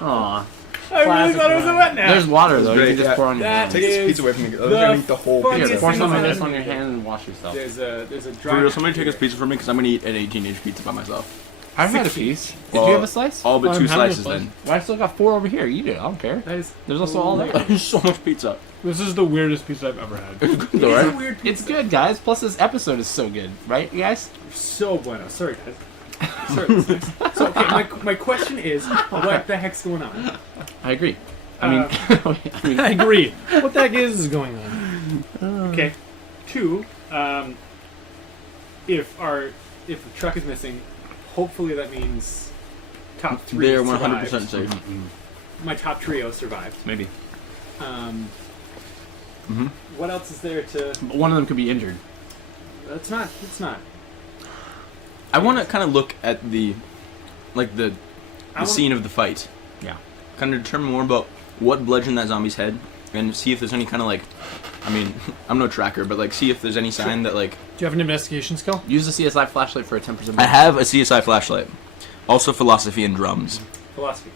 Aw. I really thought it was a wet nap. There's water though. You great, can just yeah. pour on your That hand. Take this is pizza away from me. the I'm gonna eat the whole funniest pizza. Here, pour thing some of I've this ever on your seen. hand and wash yourself. There's a For dry. real, somebody take this pizza from me because I'm gonna eat an 18-inch pizza by myself. I've had a piece. Did Well, you have a slice? All but I'm 2 having a slices slice. then. Well, I still got 4 over here. Eat it. I don't care. That is There's also all there. There's so much pizza. This is the weirdest pizza I've ever had. It's good It's though, a right? weird It's pizza. good, guys. Plus, this episode is so good, right, you guys? So bueno. Sorry, guys. Sorry, listeners. So, okay, my question is, what the heck's going on? I agree. I mean, I agree. What the heck is going on? Okay. 2, if the truck is missing, hopefully that means top 3 They're survived. 100% safe. My top trio survived. maybe. What else is there to? But one of them could be injured. It's not. It's not. I want to kind of look at the I scene of the fight. Yeah. Kind of determine more about what bludgeoned that zombie's head, and see if there's any kind of like, I mean, I'm no tracker, but like see if there's any sign that like. Do you have an investigation skill? Use the CSI flashlight for a 10%. I have a CSI flashlight, also philosophy and drums. Philosophy.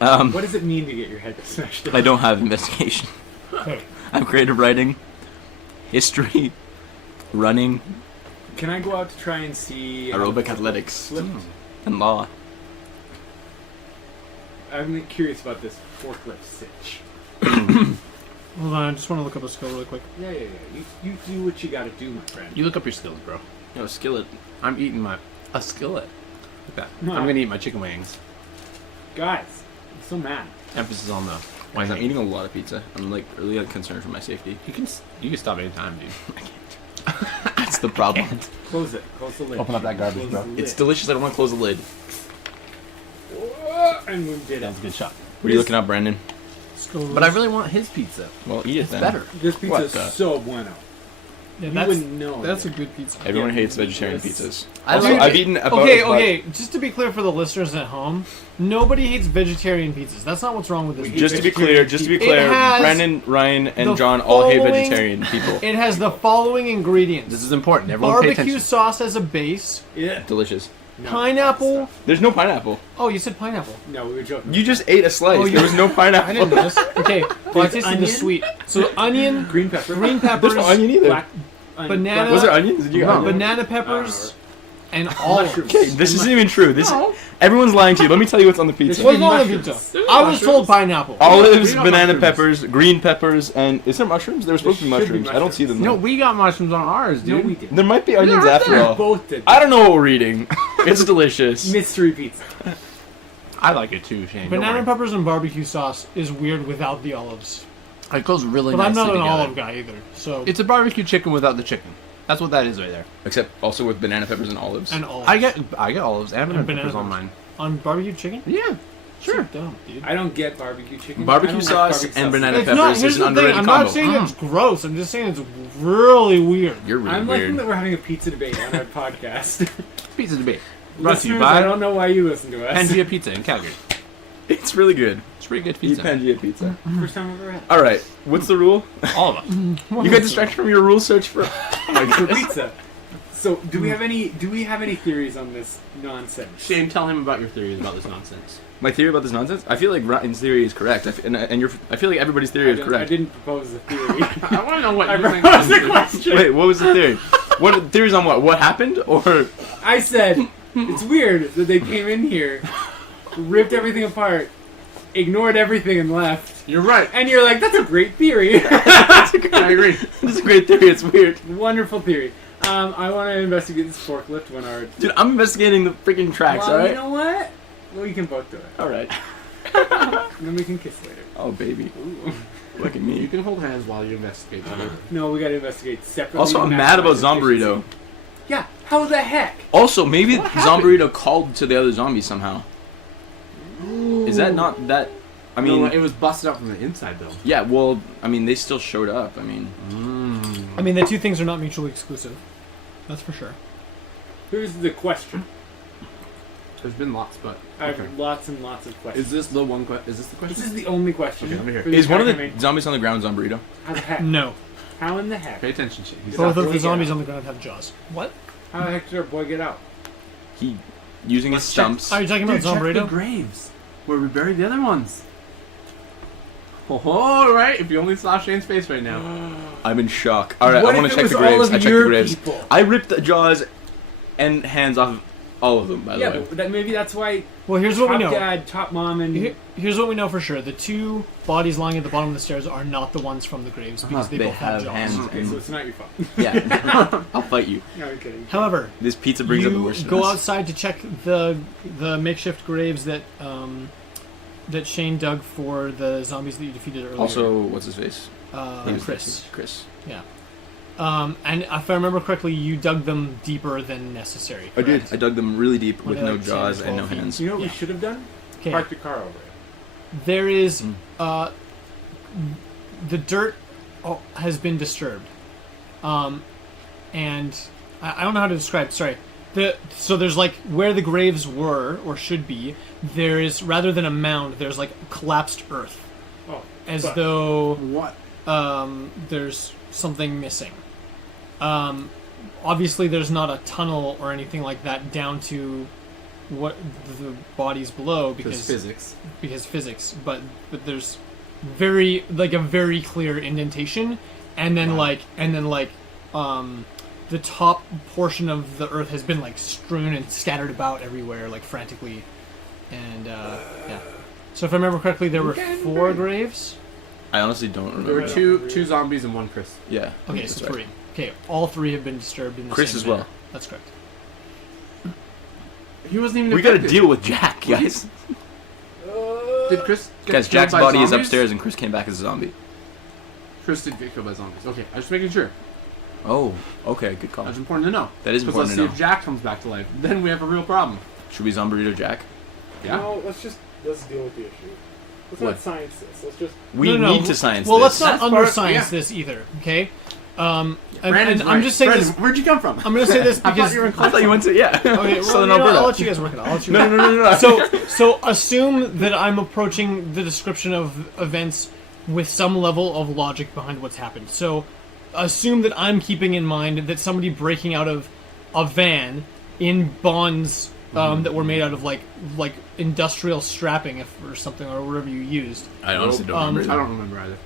Um, What does it mean to get your head smashed in? I don't have investigation. Okay. I have creative writing, history, running, Can I go out to try and see how aerobic the athletics, slipped? and law. I'm curious about this forklift sitch. Hold on, I just want to look up a skill really quick. Yeah. You do what you gotta do, my friend. You look up your skills, bro. Yo, skillet. I'm eating a skillet. Look at that. No. I'm gonna eat my chicken wings. Guys, I'm so mad. Emphasis on the Why is I'm that? eating a lot of pizza. I'm like really concerned for my safety. You can stop anytime, dude. That's the problem. Close it. Close the lid. Open up that garbage, Close bro. the lid. It's delicious. I don't want to close the lid. And we did it. That's a good shot. What are you looking at, Brandon? But I really want his pizza. Well, eat it It's then. better. This pizza What is the- so bueno. Yeah, You wouldn't know. That's a yet. good pizza. Everyone Yeah, hates vegetarian yes. pizzas. I Also, like I've it. eaten about Okay, as much- okay. Just to be clear for the listeners at home, nobody hates vegetarian pizzas. That's not what's wrong with this. We pizza. Just to be clear, It has Brandon, Ryan, the and John all hate following- vegetarian people. It has the following ingredients: This is important. Everyone pay barbecue attention. sauce as a base, Yeah. Delicious. No, pineapple. There's no pineapple. Oh, you said pineapple. No, we were joking. You just ate a slice. Oh, you- there was no pineapple. I didn't know this. Okay, well, I There's tasted the onion? sweet. So onion, green pepper. green There's peppers, no onion either. Black onion. Banana- Black- Was there onions? Did you get No. onions? banana peppers, and olives. Mushrooms. Okay, this isn't even true. This No. everyone's lying to you. Let me tell you what's on the pizza. What's on the Mushrooms. pizza? I was told pineapple. Olives, We got banana mushrooms. peppers, green peppers, and is there mushrooms? There were supposed to be There should be mushrooms. I don't see them. No, though. we got mushrooms on ours, No, dude. we did. There might be onions right after there. all. Both did. I don't know what we're eating. It's delicious. Mystery pizza. I like it too, Shane. Don't Banana worry. peppers and barbecue sauce is weird without the olives. It goes really But I'm nicely not an together. olive guy either. So It's a barbecue chicken without the chicken. That's what that is right there. Except also with banana peppers and olives. and olives. I get olives and banana banana peppers on peppers. mine. on barbecue chicken. Yeah, Sure, dumb, dude. I don't get barbecue chicken. Barbecue I don't sauce like barbecue and sauce. banana It's peppers not. is Here's an the thing. underrated I'm combo. not saying it's gross. I'm just saying it's really weird. You're really I'm weird. liking that we're having a pizza debate on our podcast. Pizza debate. Brought to you Listeners, I by don't know why you listen to us. Pangea Pizza in Calgary. It's really good. It's pretty good Eat pizza. Pangea pizza. First time I've ever had. All right. What's the rule? All of us. You got distracted from your rule search for. For pizza. So, do we have any theories on this nonsense? Shane, tell him about your theories about this nonsense. My theory about this nonsense? I feel like Ryan's theory is correct, I feel like everybody's theory is I correct. didn't propose a theory. I want to know what I you think. proposed a question. Wait, what was the theory? What theories on what? What happened? Or I said it's weird that they came in here, ripped everything apart, ignored everything, and left. You're right. And you're like, that's a great theory. I agree. this is a great theory. It's weird, Wonderful theory. I want to investigate this forklift when our. dude. I'm investigating the freaking tracks. Well, all right. you know what? We can both do it. All right. And then we can kiss later. Oh baby, Ooh. look at You me. can hold hands while you investigate. No, we gotta investigate separately. Also, I'm to mad about maximize Zomburrito. efficiency. Yeah, how the heck? Also, maybe What happened? Zomburrito called to the other zombies somehow. Is that not that? I mean, it was busted out from the inside, though. yeah. Well, I mean, they still showed up. I mean, I mean, the two things are not mutually exclusive. That's for sure. Here's the question. There's been lots, but I have okay. lots and lots of questions. Is this the one? Is this the question? This is the only question. Okay, let me hear it. for the is one of entire the zombies on the ground Zomburito? How the heck? No. How in the heck? Pay attention, Shane. He's Both not- of the zombies on the ground have jaws. What? How the heck did our boy get out? He using his Let's check- stumps. Are you talking about Dude, check the Zomburito? graves where we buried the other ones. Oh, right. If you only saw Shane's face right now. I'm in shock. All right, What I if want it to check was the all graves. of I checked the your graves. people? I ripped the jaws and hands off of all of them. By the Yeah, way, but maybe that's why Well, here's what we Top know. Dad, Top Mom, and Here's what we know for sure. The two bodies lying at the bottom of the stairs are not the ones from the graves because they They both have have jaws. hands. okay, so it's not your fault. yeah, I'll fight you. No, I'm kidding. However, This pizza brings up the you worst. in go us. outside to check the makeshift graves that that Shane dug for the zombies that you defeated earlier. Also, what's his face? He was Chris. Chris. Yeah. And if I remember correctly, you dug them deeper than necessary. I did. correct? I dug them really deep with Were they no like 10 or jaws and no 12 feet? hands. You know what we Yeah. should have done? Okay. Park the car over it. There is Mm. the dirt has been disturbed, and I don't know how to describe. Sorry. So there's like where the graves were or should be. There is rather than a mound, there's like collapsed earth, Oh, as fuck. though What? there's something missing. Obviously, there's not a tunnel or anything like that down to what the bodies below Because physics. because physics, but there's very like a very clear indentation, and then the top portion of the earth has been like strewn and scattered about everywhere like frantically, and yeah. So if I remember correctly, there were 4 graves. I honestly don't There remember. were two zombies and one Chris. Yeah. Okay, that's so right. 3. Okay, all 3 have been disturbed in the Chris same as well. manner. That's correct. He wasn't even. We got to affected. deal with Jack, guys. Did Chris get Guys, killed Jack's by body is zombies? upstairs, and Chris came back as a zombie. Chris did get killed by zombies. Okay, I was just making sure. Oh, okay, good call. That's important to know. That is Because important let's to see know. if Jack comes back to life. Then we have a real problem. Should we zombie Jack? Yeah. No, let's deal with the issue. Let's What? not science this. Let's just. We No. need to science Well, this. let's not That's under part- science yeah. this either. Okay. And Brandon's I'm right. just saying Brandon, this. where'd you come from? I'm going to say this I because. thought you were in I thought you went to yeah. Okay, well, Southern you know, Alberta. I'll let you guys work it out. I'll let you No, guys- no, no, no, no. So assume that I'm approaching the description of events with some level of logic behind what's happened. So assume that I'm keeping in mind that somebody breaking out of a van in bonds that were made out of like industrial strapping or something or whatever you used I honestly don't Um, remember. I don't remember either.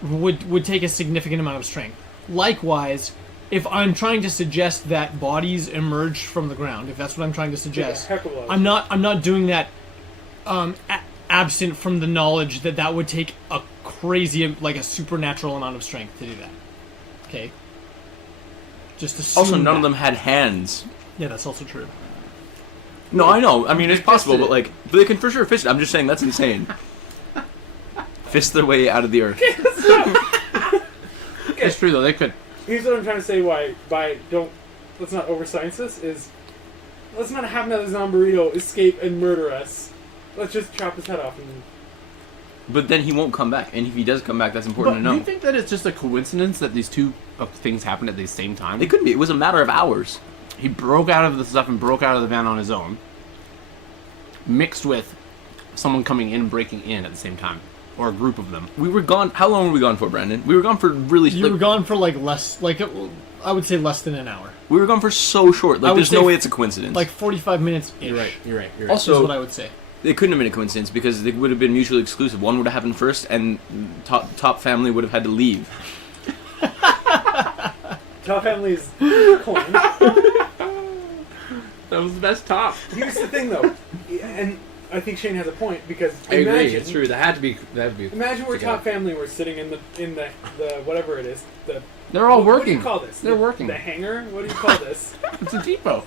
would take a significant amount of strength. Likewise, if I'm trying to suggest that bodies emerged from the ground, if that's what I'm trying to suggest, Heck of a lot. I'm not doing that absent from the knowledge that would take a crazy, like a supernatural amount of strength to do that. Okay. Just assume Also, none that. of them had hands. Yeah, that's also true. No, I know. I mean, it's possible, fisted but but they can for sure fist it. I'm just saying that's insane. Fist their way out of the earth. It's true though. They could. Here's what I'm trying to say. Let's not over science this. Is let's not have another Zomburrito escape and murder us. Let's just chop his head off and. But then he won't come back, and if he does come back, that's important But to do know. you think that it's just a coincidence that these two things happened at the same time? It could be. It was a matter of hours. He broke out of the stuff and broke out of the van on his own, mixed with someone coming in and breaking in at the same time, or a group of them. We were gone. How long were we gone for, Brandon? We were gone for really. You were gone for I would say less than an hour, We were gone for so short. I Like, would there's say no way it's a coincidence. like 45 minutes. You're right. You're right. Is Also, what I would say. it couldn't have been a coincidence because they would have been mutually exclusive. One would have happened first, and top family would have had to leave. Top family is coin. That was the best top. Here's the thing, though, and I think Shane has a point because I agree. imagine, It's true. That had to be. Imagine we're together. top family. We're sitting in the whatever it is. They're all What do working. you call this? They're working. The hangar. What do you call this? It's a depot.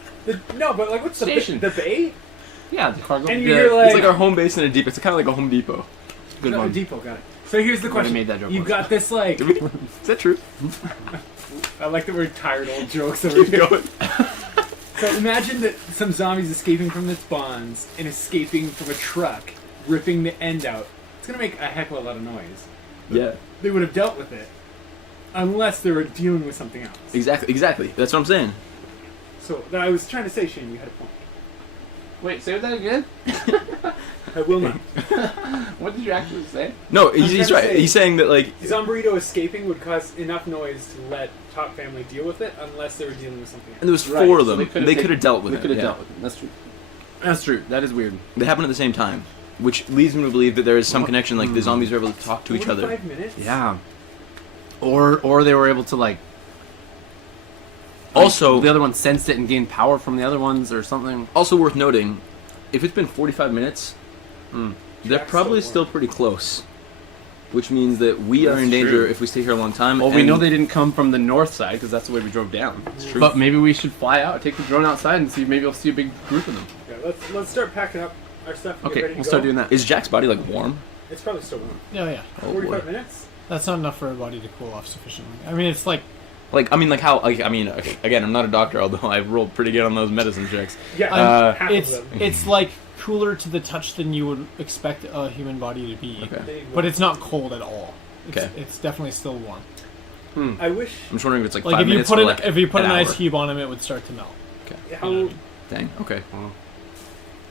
No, but like what's Station. the bay? Yeah, the cargo. And the- you're like, It's like our home base and a depot. It's kind of like a Home Depot. good no, one. depot. Got it. So here's the Already question. made that joke You've once. got this like. Is that true? I like that we're tired old jokes that we're doing. So imagine that some zombies escaping from its bonds and escaping from a truck, ripping the end out. It's gonna make a heck of a lot of noise. Yeah. They would have dealt with it, unless they were dealing with something else. Exactly. That's what I'm saying. So I was trying to say, Shane, you had a point. Wait, say that again. I will not. What did you actually say? No, trying he's to right. say- He's saying that like Zomburrito escaping would cause enough noise to let Top Family deal with it, unless they were dealing with something else. and there was Right, four of so them. They could have dealt with They it. could have yeah. dealt with it. That's true. That's true. That is weird. They happened at the same time, which leads me to believe that there is some connection. Like the zombies are able to talk to each other. 45 minutes? Yeah. Or they were able to like. Also, the other one sensed it and gained power from the other ones or something. also worth noting, if it's been 45 minutes, they're Jack's probably so still pretty close. Which means that we are That's in danger true. if we stay here a long time. Well, we and know they didn't come from the north side because that's the way we drove down. true. But maybe we should fly out, take the drone outside, and see. Maybe we'll see a big group of them. Yeah, let's start packing up our stuff and get Okay, ready to we'll go. start doing that. Is Jack's body like warm? It's probably still warm. Yeah. Oh 45 boy. minutes? That's not enough for a body to cool off sufficiently. I mean, it's like Again, I'm not a doctor, although I rolled pretty good on those medicine checks. Yeah, half it's of them. it's like cooler to the touch than you would expect a human body to be. Okay. They But it's not cold at all. It's, Okay. it's definitely still warm. I wish. I'm just wondering if it's like Like 5 if you minutes put or an like if you put an ice hour. cube on him, it would start to melt. How Dang. Okay.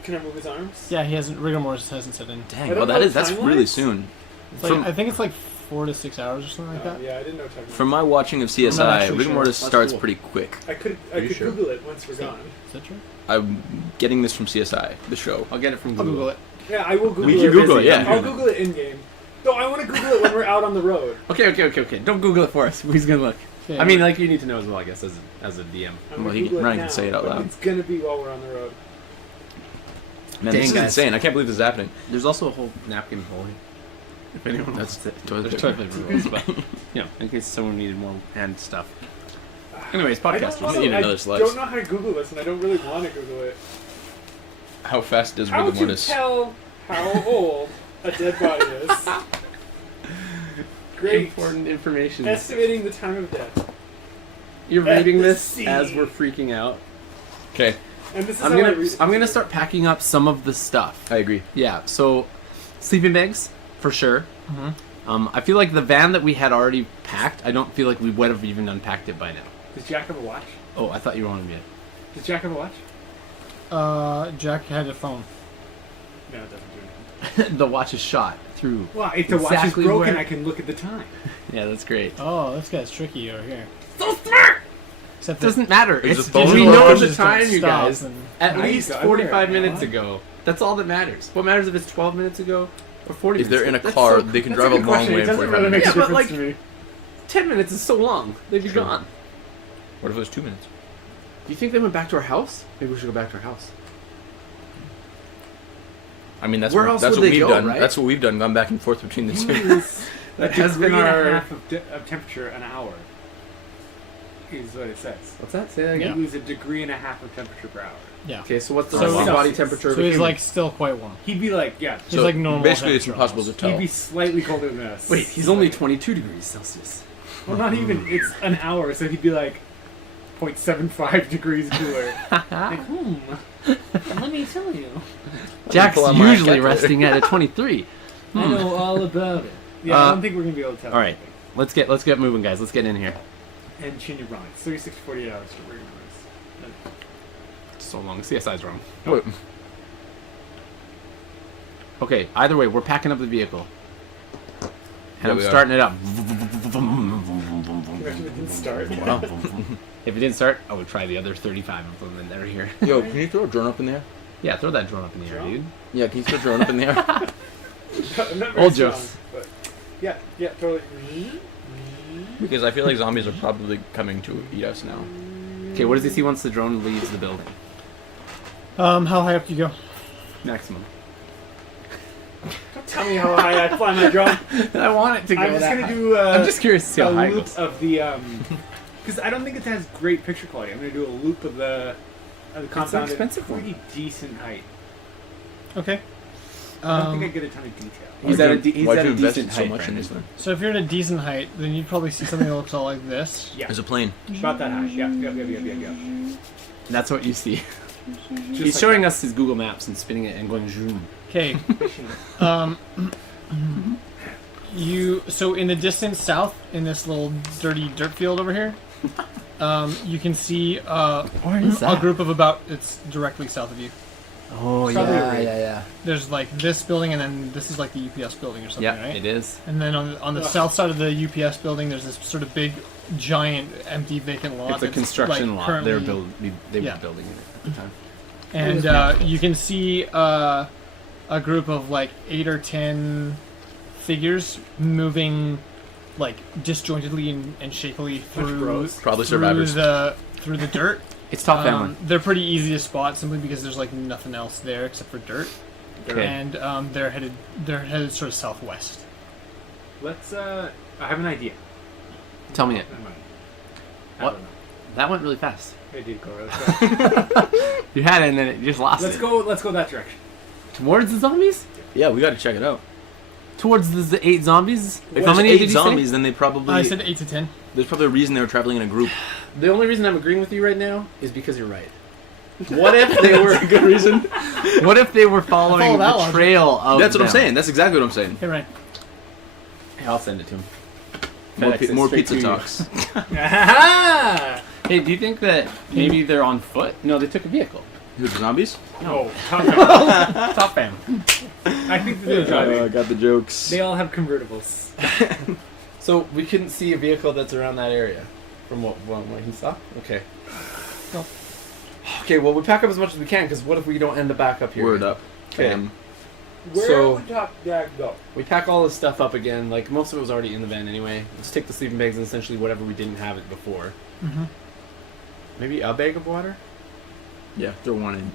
can I move his arms? Yeah, he hasn't rigor mortis hasn't set in. Dang. I don't Well, know that's time-wise. really soon. It's like, From- I think it's like 4 to 6 hours or something like that. Yeah, I didn't know time. From my watching of I'm CSI, not actually rigor sure. mortis That's starts cool. pretty quick. I could you sure? Google it once we're gone. Is that true? I'm getting this from CSI, the show. I'll get it from I'll Google. Google it. Yeah, I will Google We it. can Google it, yeah. I'll Google it in game. No, I want to Google it when we're out on the road. Okay. Don't Google it for us. He's gonna look. Okay. I mean, like you need to know as well, I guess, as a DM. I'm Well, gonna Google Ryan it can now, say it out but loud. It's gonna be while we're on the road. Man, Dang, this is guys. insane. I can't believe this is happening. There's also a whole napkin hole here. If anyone That's wants it. toilet There's paper. toilet paper rolls, but in case someone needed more hand stuff. Anyways, I podcast. don't, We need know, another I slice. don't know how to Google this, and I don't really want to Google it. How fast does How rigor to mortis? tell how old a dead body is. Great. Important information. Estimating the time of death. You're At reading the this scene. as we're freaking out. Okay, And this is I'm how I gonna read it. I'm gonna start packing up some of the stuff. I agree. Yeah. So, sleeping bags for sure. I feel like the van that we had already packed. I don't feel like we would have even unpacked it by now. Does Jack have a watch? Oh, I thought you were on me. Does Jack have a watch? Jack had a phone. No, it doesn't do anything. The watch is shot through. Well, if the watch Exactly is broken, where- I can look at the time. Yeah, that's great. Oh, this guy's tricky over here. So smart. Except It doesn't matter. There's It's a phone we in the know watch. the just don't time, you stop guys. and- At I least got 45 there. minutes ago. That's all that matters. What matters if it's 12 minutes ago or 40 If minutes they're in a ago? car, That's so- they can That's drive a a good long question. way It in doesn't 45 really make minutes. a Yeah, but, difference like- to me. 10 minutes is so long. They'd be True. gone. What if it was 2 minutes? Do you think they went back to our house? Maybe we should go back to our house. I mean, that's Where what, else that's would what they we've go, done. right? That's what we've done. Gone back and forth between the two. That A has been degree and a our... half of temperature an hour is what it says. What's that? Say that You again? lose a degree and a half of temperature per hour. Yeah. Okay, so what's the So- body Celsius. temperature? So he's like still quite warm. He'd be like, yeah, He's like normal basically, it's temperature impossible to almost. tell. he'd be slightly colder than us. Wait, he's only 22 degrees Celsius. Well, not even. It's an hour, so he'd be like 0.75 degrees cooler. Like, let me tell you. Jack's pull out my usually calculator. resting at a 23. I know all about it. Yeah, I don't think we're gonna be able to tell. All right. anything. Let's get moving, guys. Let's get in here. And change your wrong. It's 36 to 48 hours to regular notice. It's so long. CSI's wrong. Wait, Okay, either way, we're packing up the vehicle. And Yeah, I'm we are. starting it up. It didn't start. wow. If it didn't start, I would try the other 35 of them, and they're here. Yo, can you throw a drone up in there? Yeah, throw that drone up in the air, Drone? dude. Yeah, can you throw a drone up in the air? I'm not very Old strong, jokes. but yeah, totally. Because I feel like zombies are probably coming to eat us now. Okay, what does he see once the drone leaves the building? How high up do you go? Maximum. Don't tell me how high I fly my drone. I want it to go I'm just that gonna high. do. I'm just curious to see a how high it loop goes. of the because I don't think it has great picture quality. I'm gonna do a loop of the compound expensive at one. pretty decent height. Okay. I don't think I get a ton of detail. He's at a he's Why'd at you a invest decent so height, much in Brandon. this one? So if you're at a decent height, then you'd probably see something that looks all like this. Yeah, There's a plane. about that high. Yeah. That's what you see. Just He's like showing that. us his Google Maps and spinning it and going zoom. Okay. So in the distance south, in this little dirty dirt field over here, you can see Where is a group of it's directly south of you. Oh Probably yeah, right. yeah. There's like this building, and then this is like the UPS building or something, Yeah, right? it is. And then on the Ugh. south side of the UPS building, there's this sort of big, giant, empty, vacant lot. It's a that's, construction like, lot. They were currently- building it at the time. And you can see a group of like 8 or 10 figures moving like disjointedly and shakily through bros. Probably through survivors. through the dirt. It's top family. They're pretty easy to spot simply because there's like nothing else there except for dirt. Okay. And they're headed sort of southwest. Let's. I have an idea. Tell me it. Never mind. What? I don't know. That went really fast. It did go really fast. You had it and then it just lost Let's it. go. Let's go that direction. Towards the zombies? Yeah, we got to check it out. Towards the 8 zombies? If How there's many 8 did you zombies, say? then they probably I said 8 to 10. there's probably a reason they were traveling in a group. The only reason I'm agreeing with you right now is because you're right. What if they were a good reason? What if they were following Follow that the logic. trail of That's what I'm them? saying. That's exactly what I'm saying. Hey, Ryan. Hey, I'll send it to him. More, FedEx it more straight pizza to you. talks. Ah! Hey, do you think that maybe they're on foot? No, they took a vehicle. Who, the zombies? No. Top fam. I think that they're driving. got the jokes. They all have convertibles. So we couldn't see a vehicle that's around that area from what he saw? Okay. No. Okay, well, we pack up as much as we can because what if we don't end up back up here? Word up. Okay. Fam. Where So- would Top Dad go? We pack all this stuff up again. Like, most of it was already in the van anyway. Let's take the sleeping bags and essentially whatever we didn't have it before. Mm-hmm. Maybe a bag of water? Yeah, throw one in.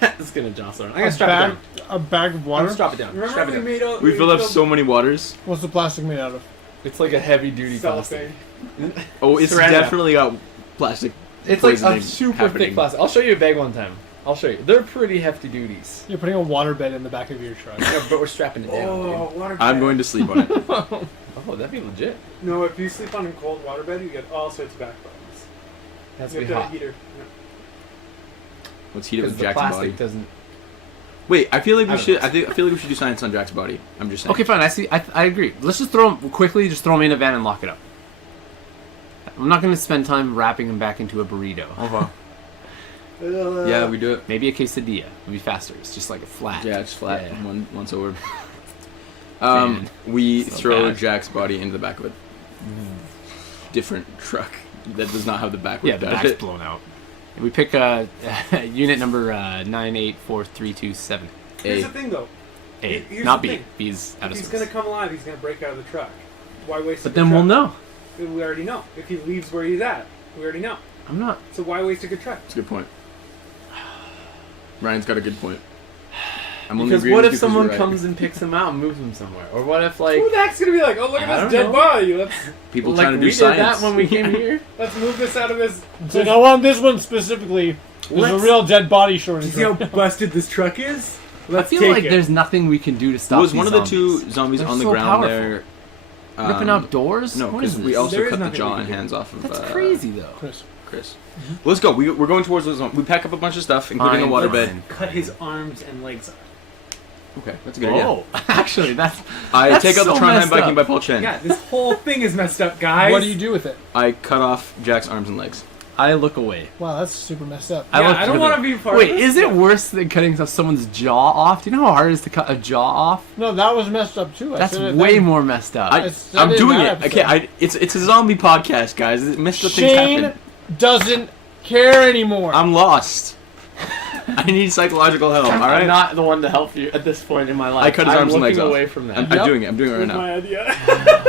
It's gonna jostle around. I'm gonna strap it down. A bag of I'm water? gonna strap it down. Remember Strap it we down. made all. We filled up so many waters. What's the plastic made out of? It's like a heavy duty plastic. cellophane. Oh, it's Saran wrap. definitely got plastic. It's like a poisoning super happening. thick plastic. I'll show you a bag one time. I'll show you. They're pretty hefty duties. You're putting a waterbed in the back of your truck. Yeah, but we're strapping it down. Oh, water I'm bed. going to sleep on it. Dude. Oh, that'd be legit. No, if you sleep on a cold waterbed, you get all sorts of back problems. That's You be have to have hot. a heater. Let's heat it Because with the Jack's plastic body. doesn't. Wait, I feel like we I don't should. know. I feel like we should do science on Jack's body. I'm just saying. Okay, fine. I see. I agree. Let's just throw him quickly. Just throw him in a van and lock it up. I'm not going to spend time wrapping him back into a burrito. Yeah, we do it. Maybe a quesadilla would be faster. It's just like a flat. Yeah, it's flat. Yeah. Once over. Man, We so throw bad. Jack's body into the back of a different truck that does not have the back. Yeah, the back's blown out. And we pick unit number 984327. Here's A. the thing, though. A, Here's not the B. thing. B's out If of he's service. gonna come alive, he's gonna break out of the truck. Why waste a But good then we'll truck? know. We already know. If he leaves where he's at, we already know. I'm not. So why waste a good truck? That's a good point. Ryan's got a good point. I'm only Because agreeing what with if you 'cause someone you're right. comes and picks him out and moves him somewhere? Or what if like Who the heck's gonna be like, oh look I at don't this dead know. body, let's People like trying to we do did science that when we came here? let's move this out of his. So now on this one specifically, there's a Let's- real dead body You shortage. see how right now. busted this truck is? I Let's feel take like it. there's nothing we can do to stop Was these one of the zombies. two zombies They're on the so ground powerful. there? Ripping out doors? No, What because is we this? also There is cut the nothing jaw we and can do. hands off of. That's crazy though. Chris. Chris. Let's go. We're going towards those. We pack up a bunch of stuff, including a Fine, waterbed. fine. cut his arms and legs off. Okay, that's a good idea. Oh, actually, that's I that's take out the so Trondheim messed Viking up. by Paul Chen. Yeah, this whole thing is messed up, guys. What do you do with it? I cut off Jack's arms and legs. I look away. Wow, that's super messed up. I Yeah, look I don't to want the- to be part Wait, of this. is it worse than cutting someone's jaw off? Do you know how hard it is to cut a jaw off? No, that was messed up too. I That's said it way then. more messed up. It's- I'm that is doing that it. Okay, episode. it's a zombie podcast, guys. Messed up things Shane happen. doesn't care anymore. I'm lost. I need psychological help. All I'm right, not the one to help you at this point in my life. I cut his I'm arms and legs looking off. away from that. I'm Yep. doing it. I'm doing it right Here's now. my idea.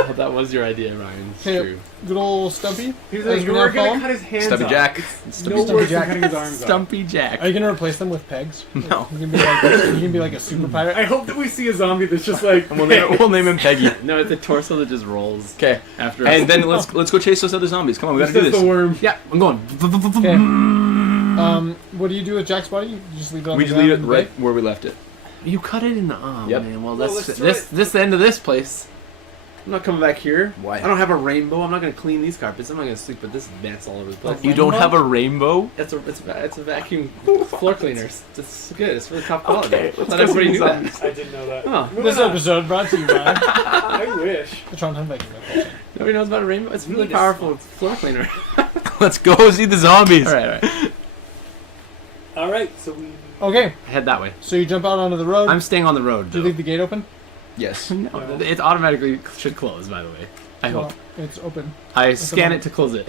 Oh, that was your idea, Ryan. It's Okay, true. good old Stumpy. He's As like, we we're now call gonna him. cut his hands Stubby off. Jack. It's Stubby no Stumpy worse Jack. than cutting his arms off. Stumpy Jack. Are you gonna replace them with pegs? No. You can be like a super pirate. I hope that we see a zombie that's just like. We'll name him Peggy. No, it's a torso that just rolls Okay, after. and then let's go chase those other zombies. Come on, we gotta do That's this. the worm. yeah, I'm going. Okay. What do you do with Jack's body? You just leave it on We the just ground leave it in the right bay? where we left it. You cut it in the arm, Yep. man. Well, Well, that's let's throw this the end of this place. I'm not coming back here. Why? I don't have a rainbow. I'm not gonna clean these carpets. I'm not gonna sleep with this mess all over the place. You don't have a rainbow? It's a vacuum floor cleaner. It's good. It's really top quality. Okay, let's Not go everybody see knew zombies. that. I didn't know that. Oh. Moving This on. episode brought to you by I wish. the Trondheim Viking. Nobody knows about a rainbow. It's really Need a powerful. It's floor cleaner. Let's go see the zombies. all right. All right, so we. Okay, Head that way. so you jump out onto the road. I'm staying on the road. Do you Though. leave the gate open? Yes. No, No. it automatically should close. By the way, I hope. Well, it's open. I the scan moment. it to close it.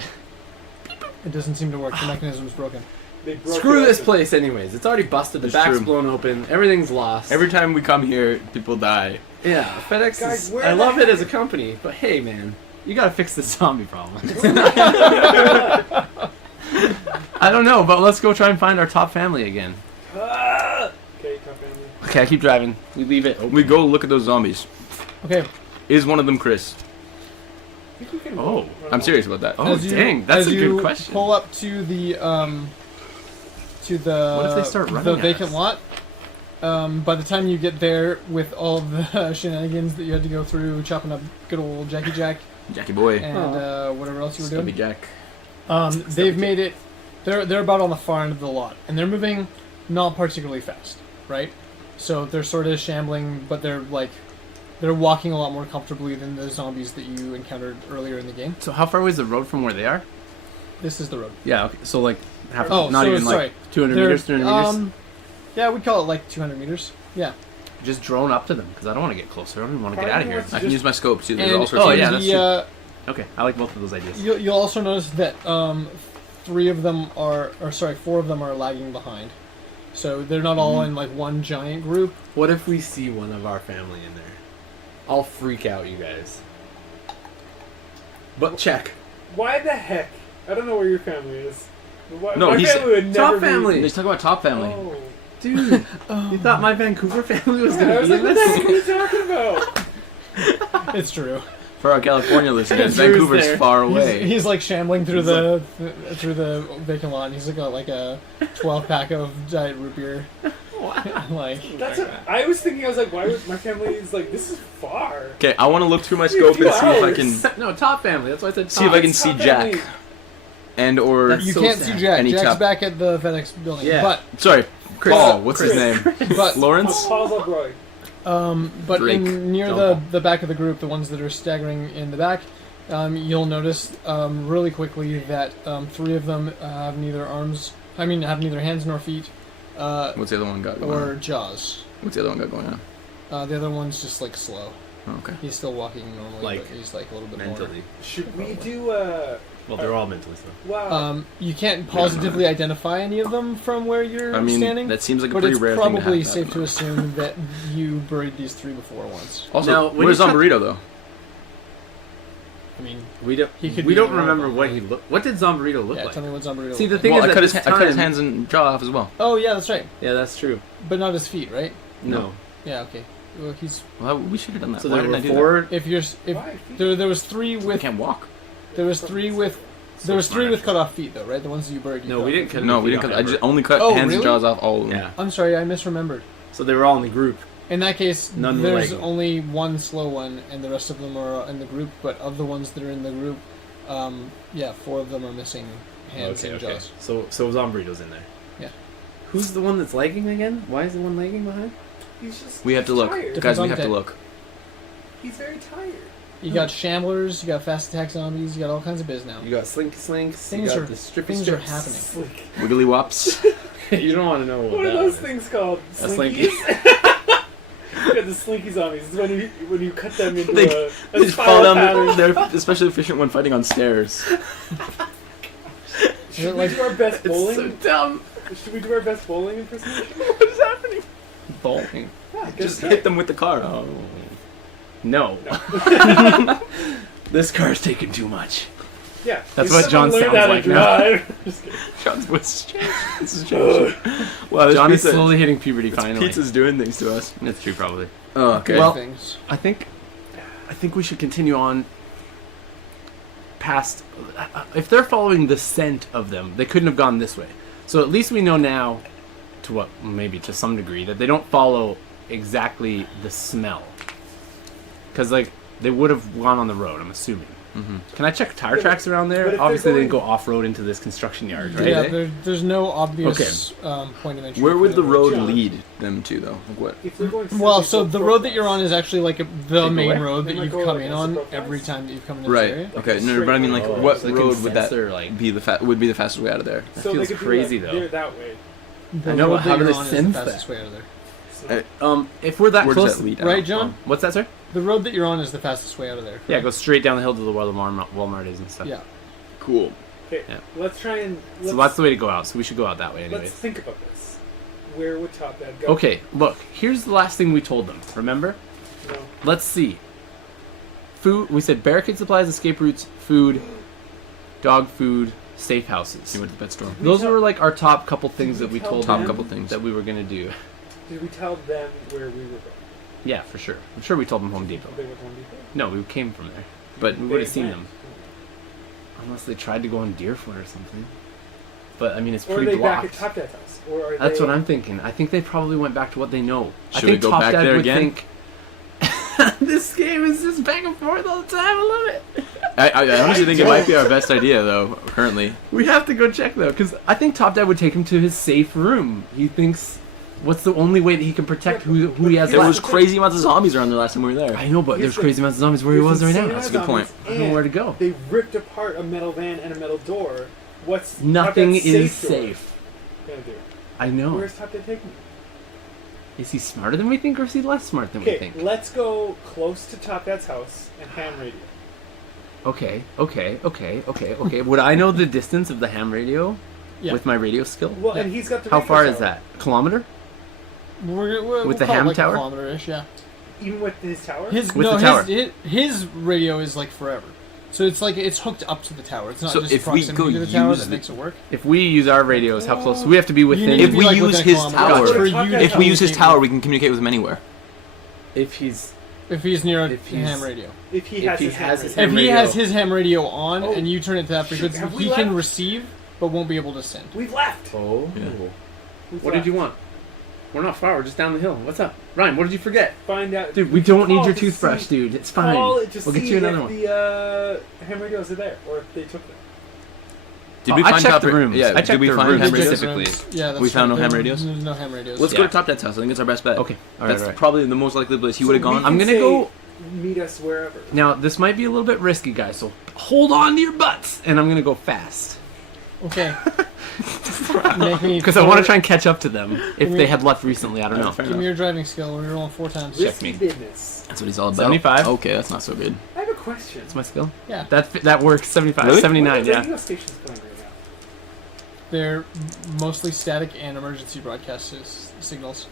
It doesn't seem to work. The mechanism's broken. They broke Screw it this open. place, anyways. It's already busted. The It's back's true. blown open. Everything's lost. Every time we come here, people die. Yeah, FedEx Guys, is. where I the love it heck- as a company, but hey, man, you gotta fix the zombie problem. I don't know, but let's go try and find our top family again. Ah! Okay, top family. Okay, I keep driving. We leave it open. We go look at those zombies. Okay. Is one of them Chris? I think we can Oh, run I'm off. serious about that. Oh, dang, that's as a you good question. Pull up to the What if they start running the at vacant us? lot. By the time you get there, with all the shenanigans that you had to go through, chopping up good old Jackie Jack Jackie boy. and whatever else you were Stubby doing, Jack. they've made it. They're about on the far end of the lot, and they're moving not particularly fast, right? So they're sort of shambling, but they're walking a lot more comfortably than the zombies that you encountered earlier in the game. So how far away is the road from where they are? This is the road. Yeah, okay. So like half, Oh, not so even sorry. like 200 They're, meters, 300 meters. Yeah, we'd call it like 200 meters. Yeah. Just drone up to them because I don't want to get closer. I don't even want to get out of here. Probably I can use my scope. See, there's And all sorts Oh, of yeah, the, that's true. uh, Okay, I like both of those ideas. you'll also notice that 4 of them are lagging behind. So they're not all in like one giant group. What if we see one of our family in there? I'll freak out, you guys. But check. Why the heck? I don't know where your family is. Why, No, my he's- family would never Top be- family. Let's talk about top family. Oh. Dude, you thought my Vancouver family was Yeah, I going was to like, be what in the heck this? are you talking about? It's true. For our California listeners, Drew's Vancouver's there. far away. He's like shambling through the vacant lot. And he's got like a 12-pack of diet root beer. Like That's what I was thinking. I was like, why would my family is like, this is far. Okay, I want to look through my scope and see if I can No, top family. That's why I said see if I can It's see top Jack family. and or That's you so can't sad. see Jack. Any Jack's top- back at the FedEx building. Yeah. sorry, Chris. Paul. What's his Chris. name? But Lawrence. Paul's up, Roy. but Drake. near John the back of the group, the ones that are staggering in the back, you'll notice really quickly that 3 of them have neither hands nor feet, What's the other one got going or on? jaws. What's the other one got going on? The other one's just like slow. Oh, okay. He's still walking normally, Like, but he's like a little bit mentally. Should we Probably. do Well, they're all mentally so. wow? more. You can't positively identify any of them from where you're I mean, standing. that seems like a But pretty it's rare thing to probably have safe to happen. assume that you buried these 3 before once. Also, Now, when where's you took- Zomburrito though? I mean, We don't. He could we be don't in remember one. what he looked. What did Zomburito look yeah, like? tell me what Zomburito See, the looked thing Well, is I at cut, his, this I cut his time- hands and jaw off as well. Oh, yeah, that's right. Yeah, that's true. But not his feet, right? No. Yeah, okay. Well, he's... Well, we should have done that. So Why there didn't I were do 4. If you're... If Why? there was 3 that? I with... can't walk. There was 3 with... There was 3 with cut off feet, though, right? The ones that you buried. You No, cut we off. didn't cut. No, any we feet didn't cut. off I just ever. only cut Oh, hands really? and jaws off all of them. Yeah. I'm sorry, I misremembered. So they were all in the group. In that case, None there's legging. only one slow one, and the rest of them are in the group. But of the ones that are in the group, 4 of them are missing hands and jaws. So Zomburito's in there. Yeah. Who's the one that's lagging again? Why is the one lagging behind? He's just We have to look, tired. guys. We on have to deck. look. He's very tired. You got shamblers, you got fast attack zombies, you got all kinds of biz now. You got Slinky Slinks. Things you got are- the strippy things are strips. happening. Slinky. Wiggly wops. You don't want to know What are that those is. things called? A slinky. Slinkies? You got the slinky zombies. It's when you cut them into They a just fall spiral down. pattern. They're especially efficient when fighting on stairs. Should we do our best It's so bowling? dumb. Should we do our best bowling impersonation? What is happening? Bowling. Yeah, I guess Just so. hit them with the car. Oh. No. This car's taking too much. Yeah. That's you what John learned sounds how to like now. drive. Just kidding. John's voice has changed. This is changing. Wow, this John is pizza, slowly hitting puberty this finally. pizza's doing things to us. That's true, probably. Oh, okay. Good Well- things. I think we should continue on past. If they're following the scent of them, they couldn't have gone this way. So at least we know now, to what maybe to some degree, that they don't follow exactly the smell. Because like they would have gone on the road, I'm assuming. Can I check tire Yeah, tracks around but there? if they're Obviously, they didn't go going- off road into this construction yard, right? Yeah, there's no obvious point of entry. Where for would the road John. lead them to, though? Like what? If they're going Well, 70 so the road that you're on is actually like the go main where? road They that might you've go come like in this on across every guys? time that you've come in this Right. area. Okay. No, straight but I mean, line. like, Oh, what so they can road would that sense their, like- be would be the fastest way out of there? That So they feels could be crazy, like, though. They're that way. The I know, road but how that do you're they on is the sense fastest that? way out of there. So, If we're that Where does close, that lead? Right, out? John? what's that, sir? The road that you're on is the fastest way out of there. Yeah, it goes straight down the hill to the where the Walmart is and stuff. Yeah. Cool. okay, Yeah. let's try and So that's the way to go out. So we should go out that way, let's anyways. think about this. Where would Top Dad go? Okay, look. Here's the last thing we told them. Remember? No. Let's see. Food. We said barricade supplies, escape routes, food, dog food, safe houses. You went to the pet store. Those were like our top couple things that we told Top them couple things. that we were gonna do. Did we tell them where we were going? Yeah, for sure. I'm sure we told them Home Depot. They went Home Depot? No, we came from there, but we They would have seen went. them unless they tried to go on Deerfoot or something. But I mean, it's Or are pretty they back blocked. at Top Dad's house? Or are That's they... what I'm thinking. I think they probably went back to what they know. I Should think we go Top back Dad there would again? think this game is just back and forth all the time. I love it. I honestly think it might be our best idea, though. Currently, We have to go check though, because I think Top Dad would take him to his safe room. He thinks, what's the only way that he can protect who he has there left? was crazy amounts of zombies around there last time we were there. I know, but Here's there's the- crazy amounts of zombies where he was right now. That's a good point. I don't know where to go. They ripped apart a metal van and a metal door. What's Nothing Top Dad's is door safe. gonna do? I know. Where's Top Dad taking me? Is he smarter than we think, or is he less smart than we Okay, think? let's go close to Top Dad's house and ham radio. Okay. Would I know the distance of the ham radio Yeah. with my radio skill? Well, Yeah. and he's got the How radio far is tower. that? Kilometer? We'll With the call it ham like tower? A kilometer-ish, yeah. Even with his tower? His With no, the tower. his radio is like forever. So it's like it's hooked up to the tower. It's not So just if we proximity go to the tower use that the- makes it work. If we use our radios, how close? We have to be You within. need to If be, we like, use within a his kilometer. tower, For Top you Dad's to if we use his communicate tower, with- we can communicate with him anywhere. if he's If he's near a If he's- ham radio. If he If has he his has hand his raised. If he radio. has his ham radio on Oh. and you turn it to that Shoot, frequency, have we he can left? receive but won't be able to send. We've left. Oh. Yeah. We've What left. did you want? We're not far. We're just down the hill. What's up, Ryan? What did you forget? Find out, Dude, we don't need call your to toothbrush, see- dude. It's fine. Call it to We'll get see you another if one. the ham radios are there, or if they took them. Did I checked the copper- rooms. Yeah, I checked did we the find rooms ham Check radios? the specifically. rooms. Yeah, that's We found right. no ham There- radios? There's no ham radios. Let's Yeah. go to Top Dad's house. I think it's our best bet. Okay. All right. That's all right. probably the most likely place he would have So we gone. I'm can gonna say, go- Meet us wherever. Now, this might be a little bit risky, guys, so hold on to your butts, and I'm going to go fast. Okay. Make me Because I want to try and catch up to them if Give me- they had left recently. I don't know. Fair Give me enough. your driving skill. We're rolling 4 times. Check me. Business. That's what he's all about. 75. Okay, that's not so good. I have a question. That's my skill. Yeah. That works. 75. Really? 79, What are the yeah. radio stations playing right now? They're mostly static and emergency broadcast signals.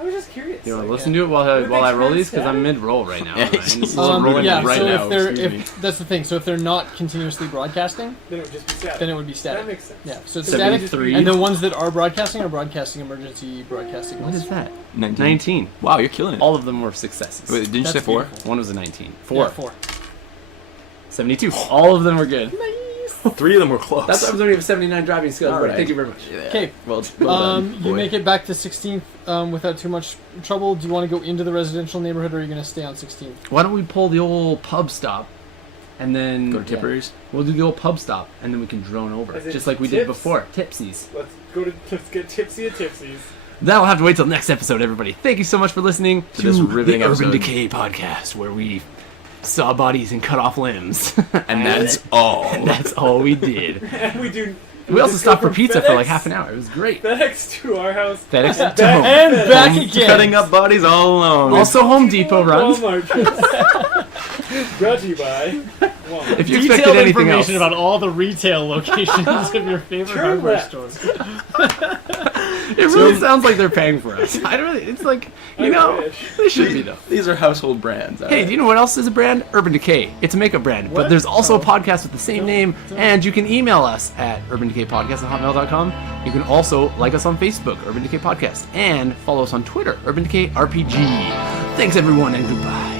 I was just curious. You want to Like, listen to it while Would I they roll these? Because I'm transtat? mid-roll right now. Yeah, Ryan. he's This is rolling rolling yeah, right so now. if they're excuse me. that's the thing. So if they're not continuously broadcasting, then it would just be static. then it would be static. That makes sense. Yeah, so it's static, 73. and the ones that are broadcasting emergency broadcast What signals. is that? 19. 19. Wow, you're killing it. All of them were successes. Wait, didn't you say That's 4? beautiful. One was a 19. Yeah, 4. 4. 72. All of them were good. 3 of them were close. That's why I was only have 79 driving skills. All but right. Thank you very much. Yeah. Okay. Well done. You boy. make it back to 16th without too much trouble. Do you want to go into the residential neighborhood, or are you going to stay on 16th? Why don't we pull the old pub stop, and then Go to Tipper's. we'll do the old pub stop, and then we can drone over, As in just like we did tips? before. Tipsies. Let's get tipsy at Tipsy's. That'll have to wait till next episode, everybody. Thank you so much for listening To this riveting the episode. Urban Decay podcast, where we saw bodies and cut off limbs. And that's all. That's all we did. And we do. We also just stopped go for from pizza for like FedEx- half an hour. It was great. FedEx to our house. FedEx to back- home. And back Home- again. Cutting up bodies all alone. Also, Home Depot runs. Walmart trips. Brought to you by Walmart. If you Detailed expected anything else, information about all the retail locations of your favorite Turn hardware left. stores. it really sounds like they're paying for us. I really, it's like, you I know, wish. they should be though. These are household brands. Hey, do you know what else is a brand? Urban Decay. It's a makeup brand, but there's also a podcast with the same name, and you can email us at UrbanDecayPodcast@hotmail.com. You can also like us on Facebook, Urban Decay Podcast, and follow us on Twitter, Urban Decay RPG. Thanks everyone, and goodbye.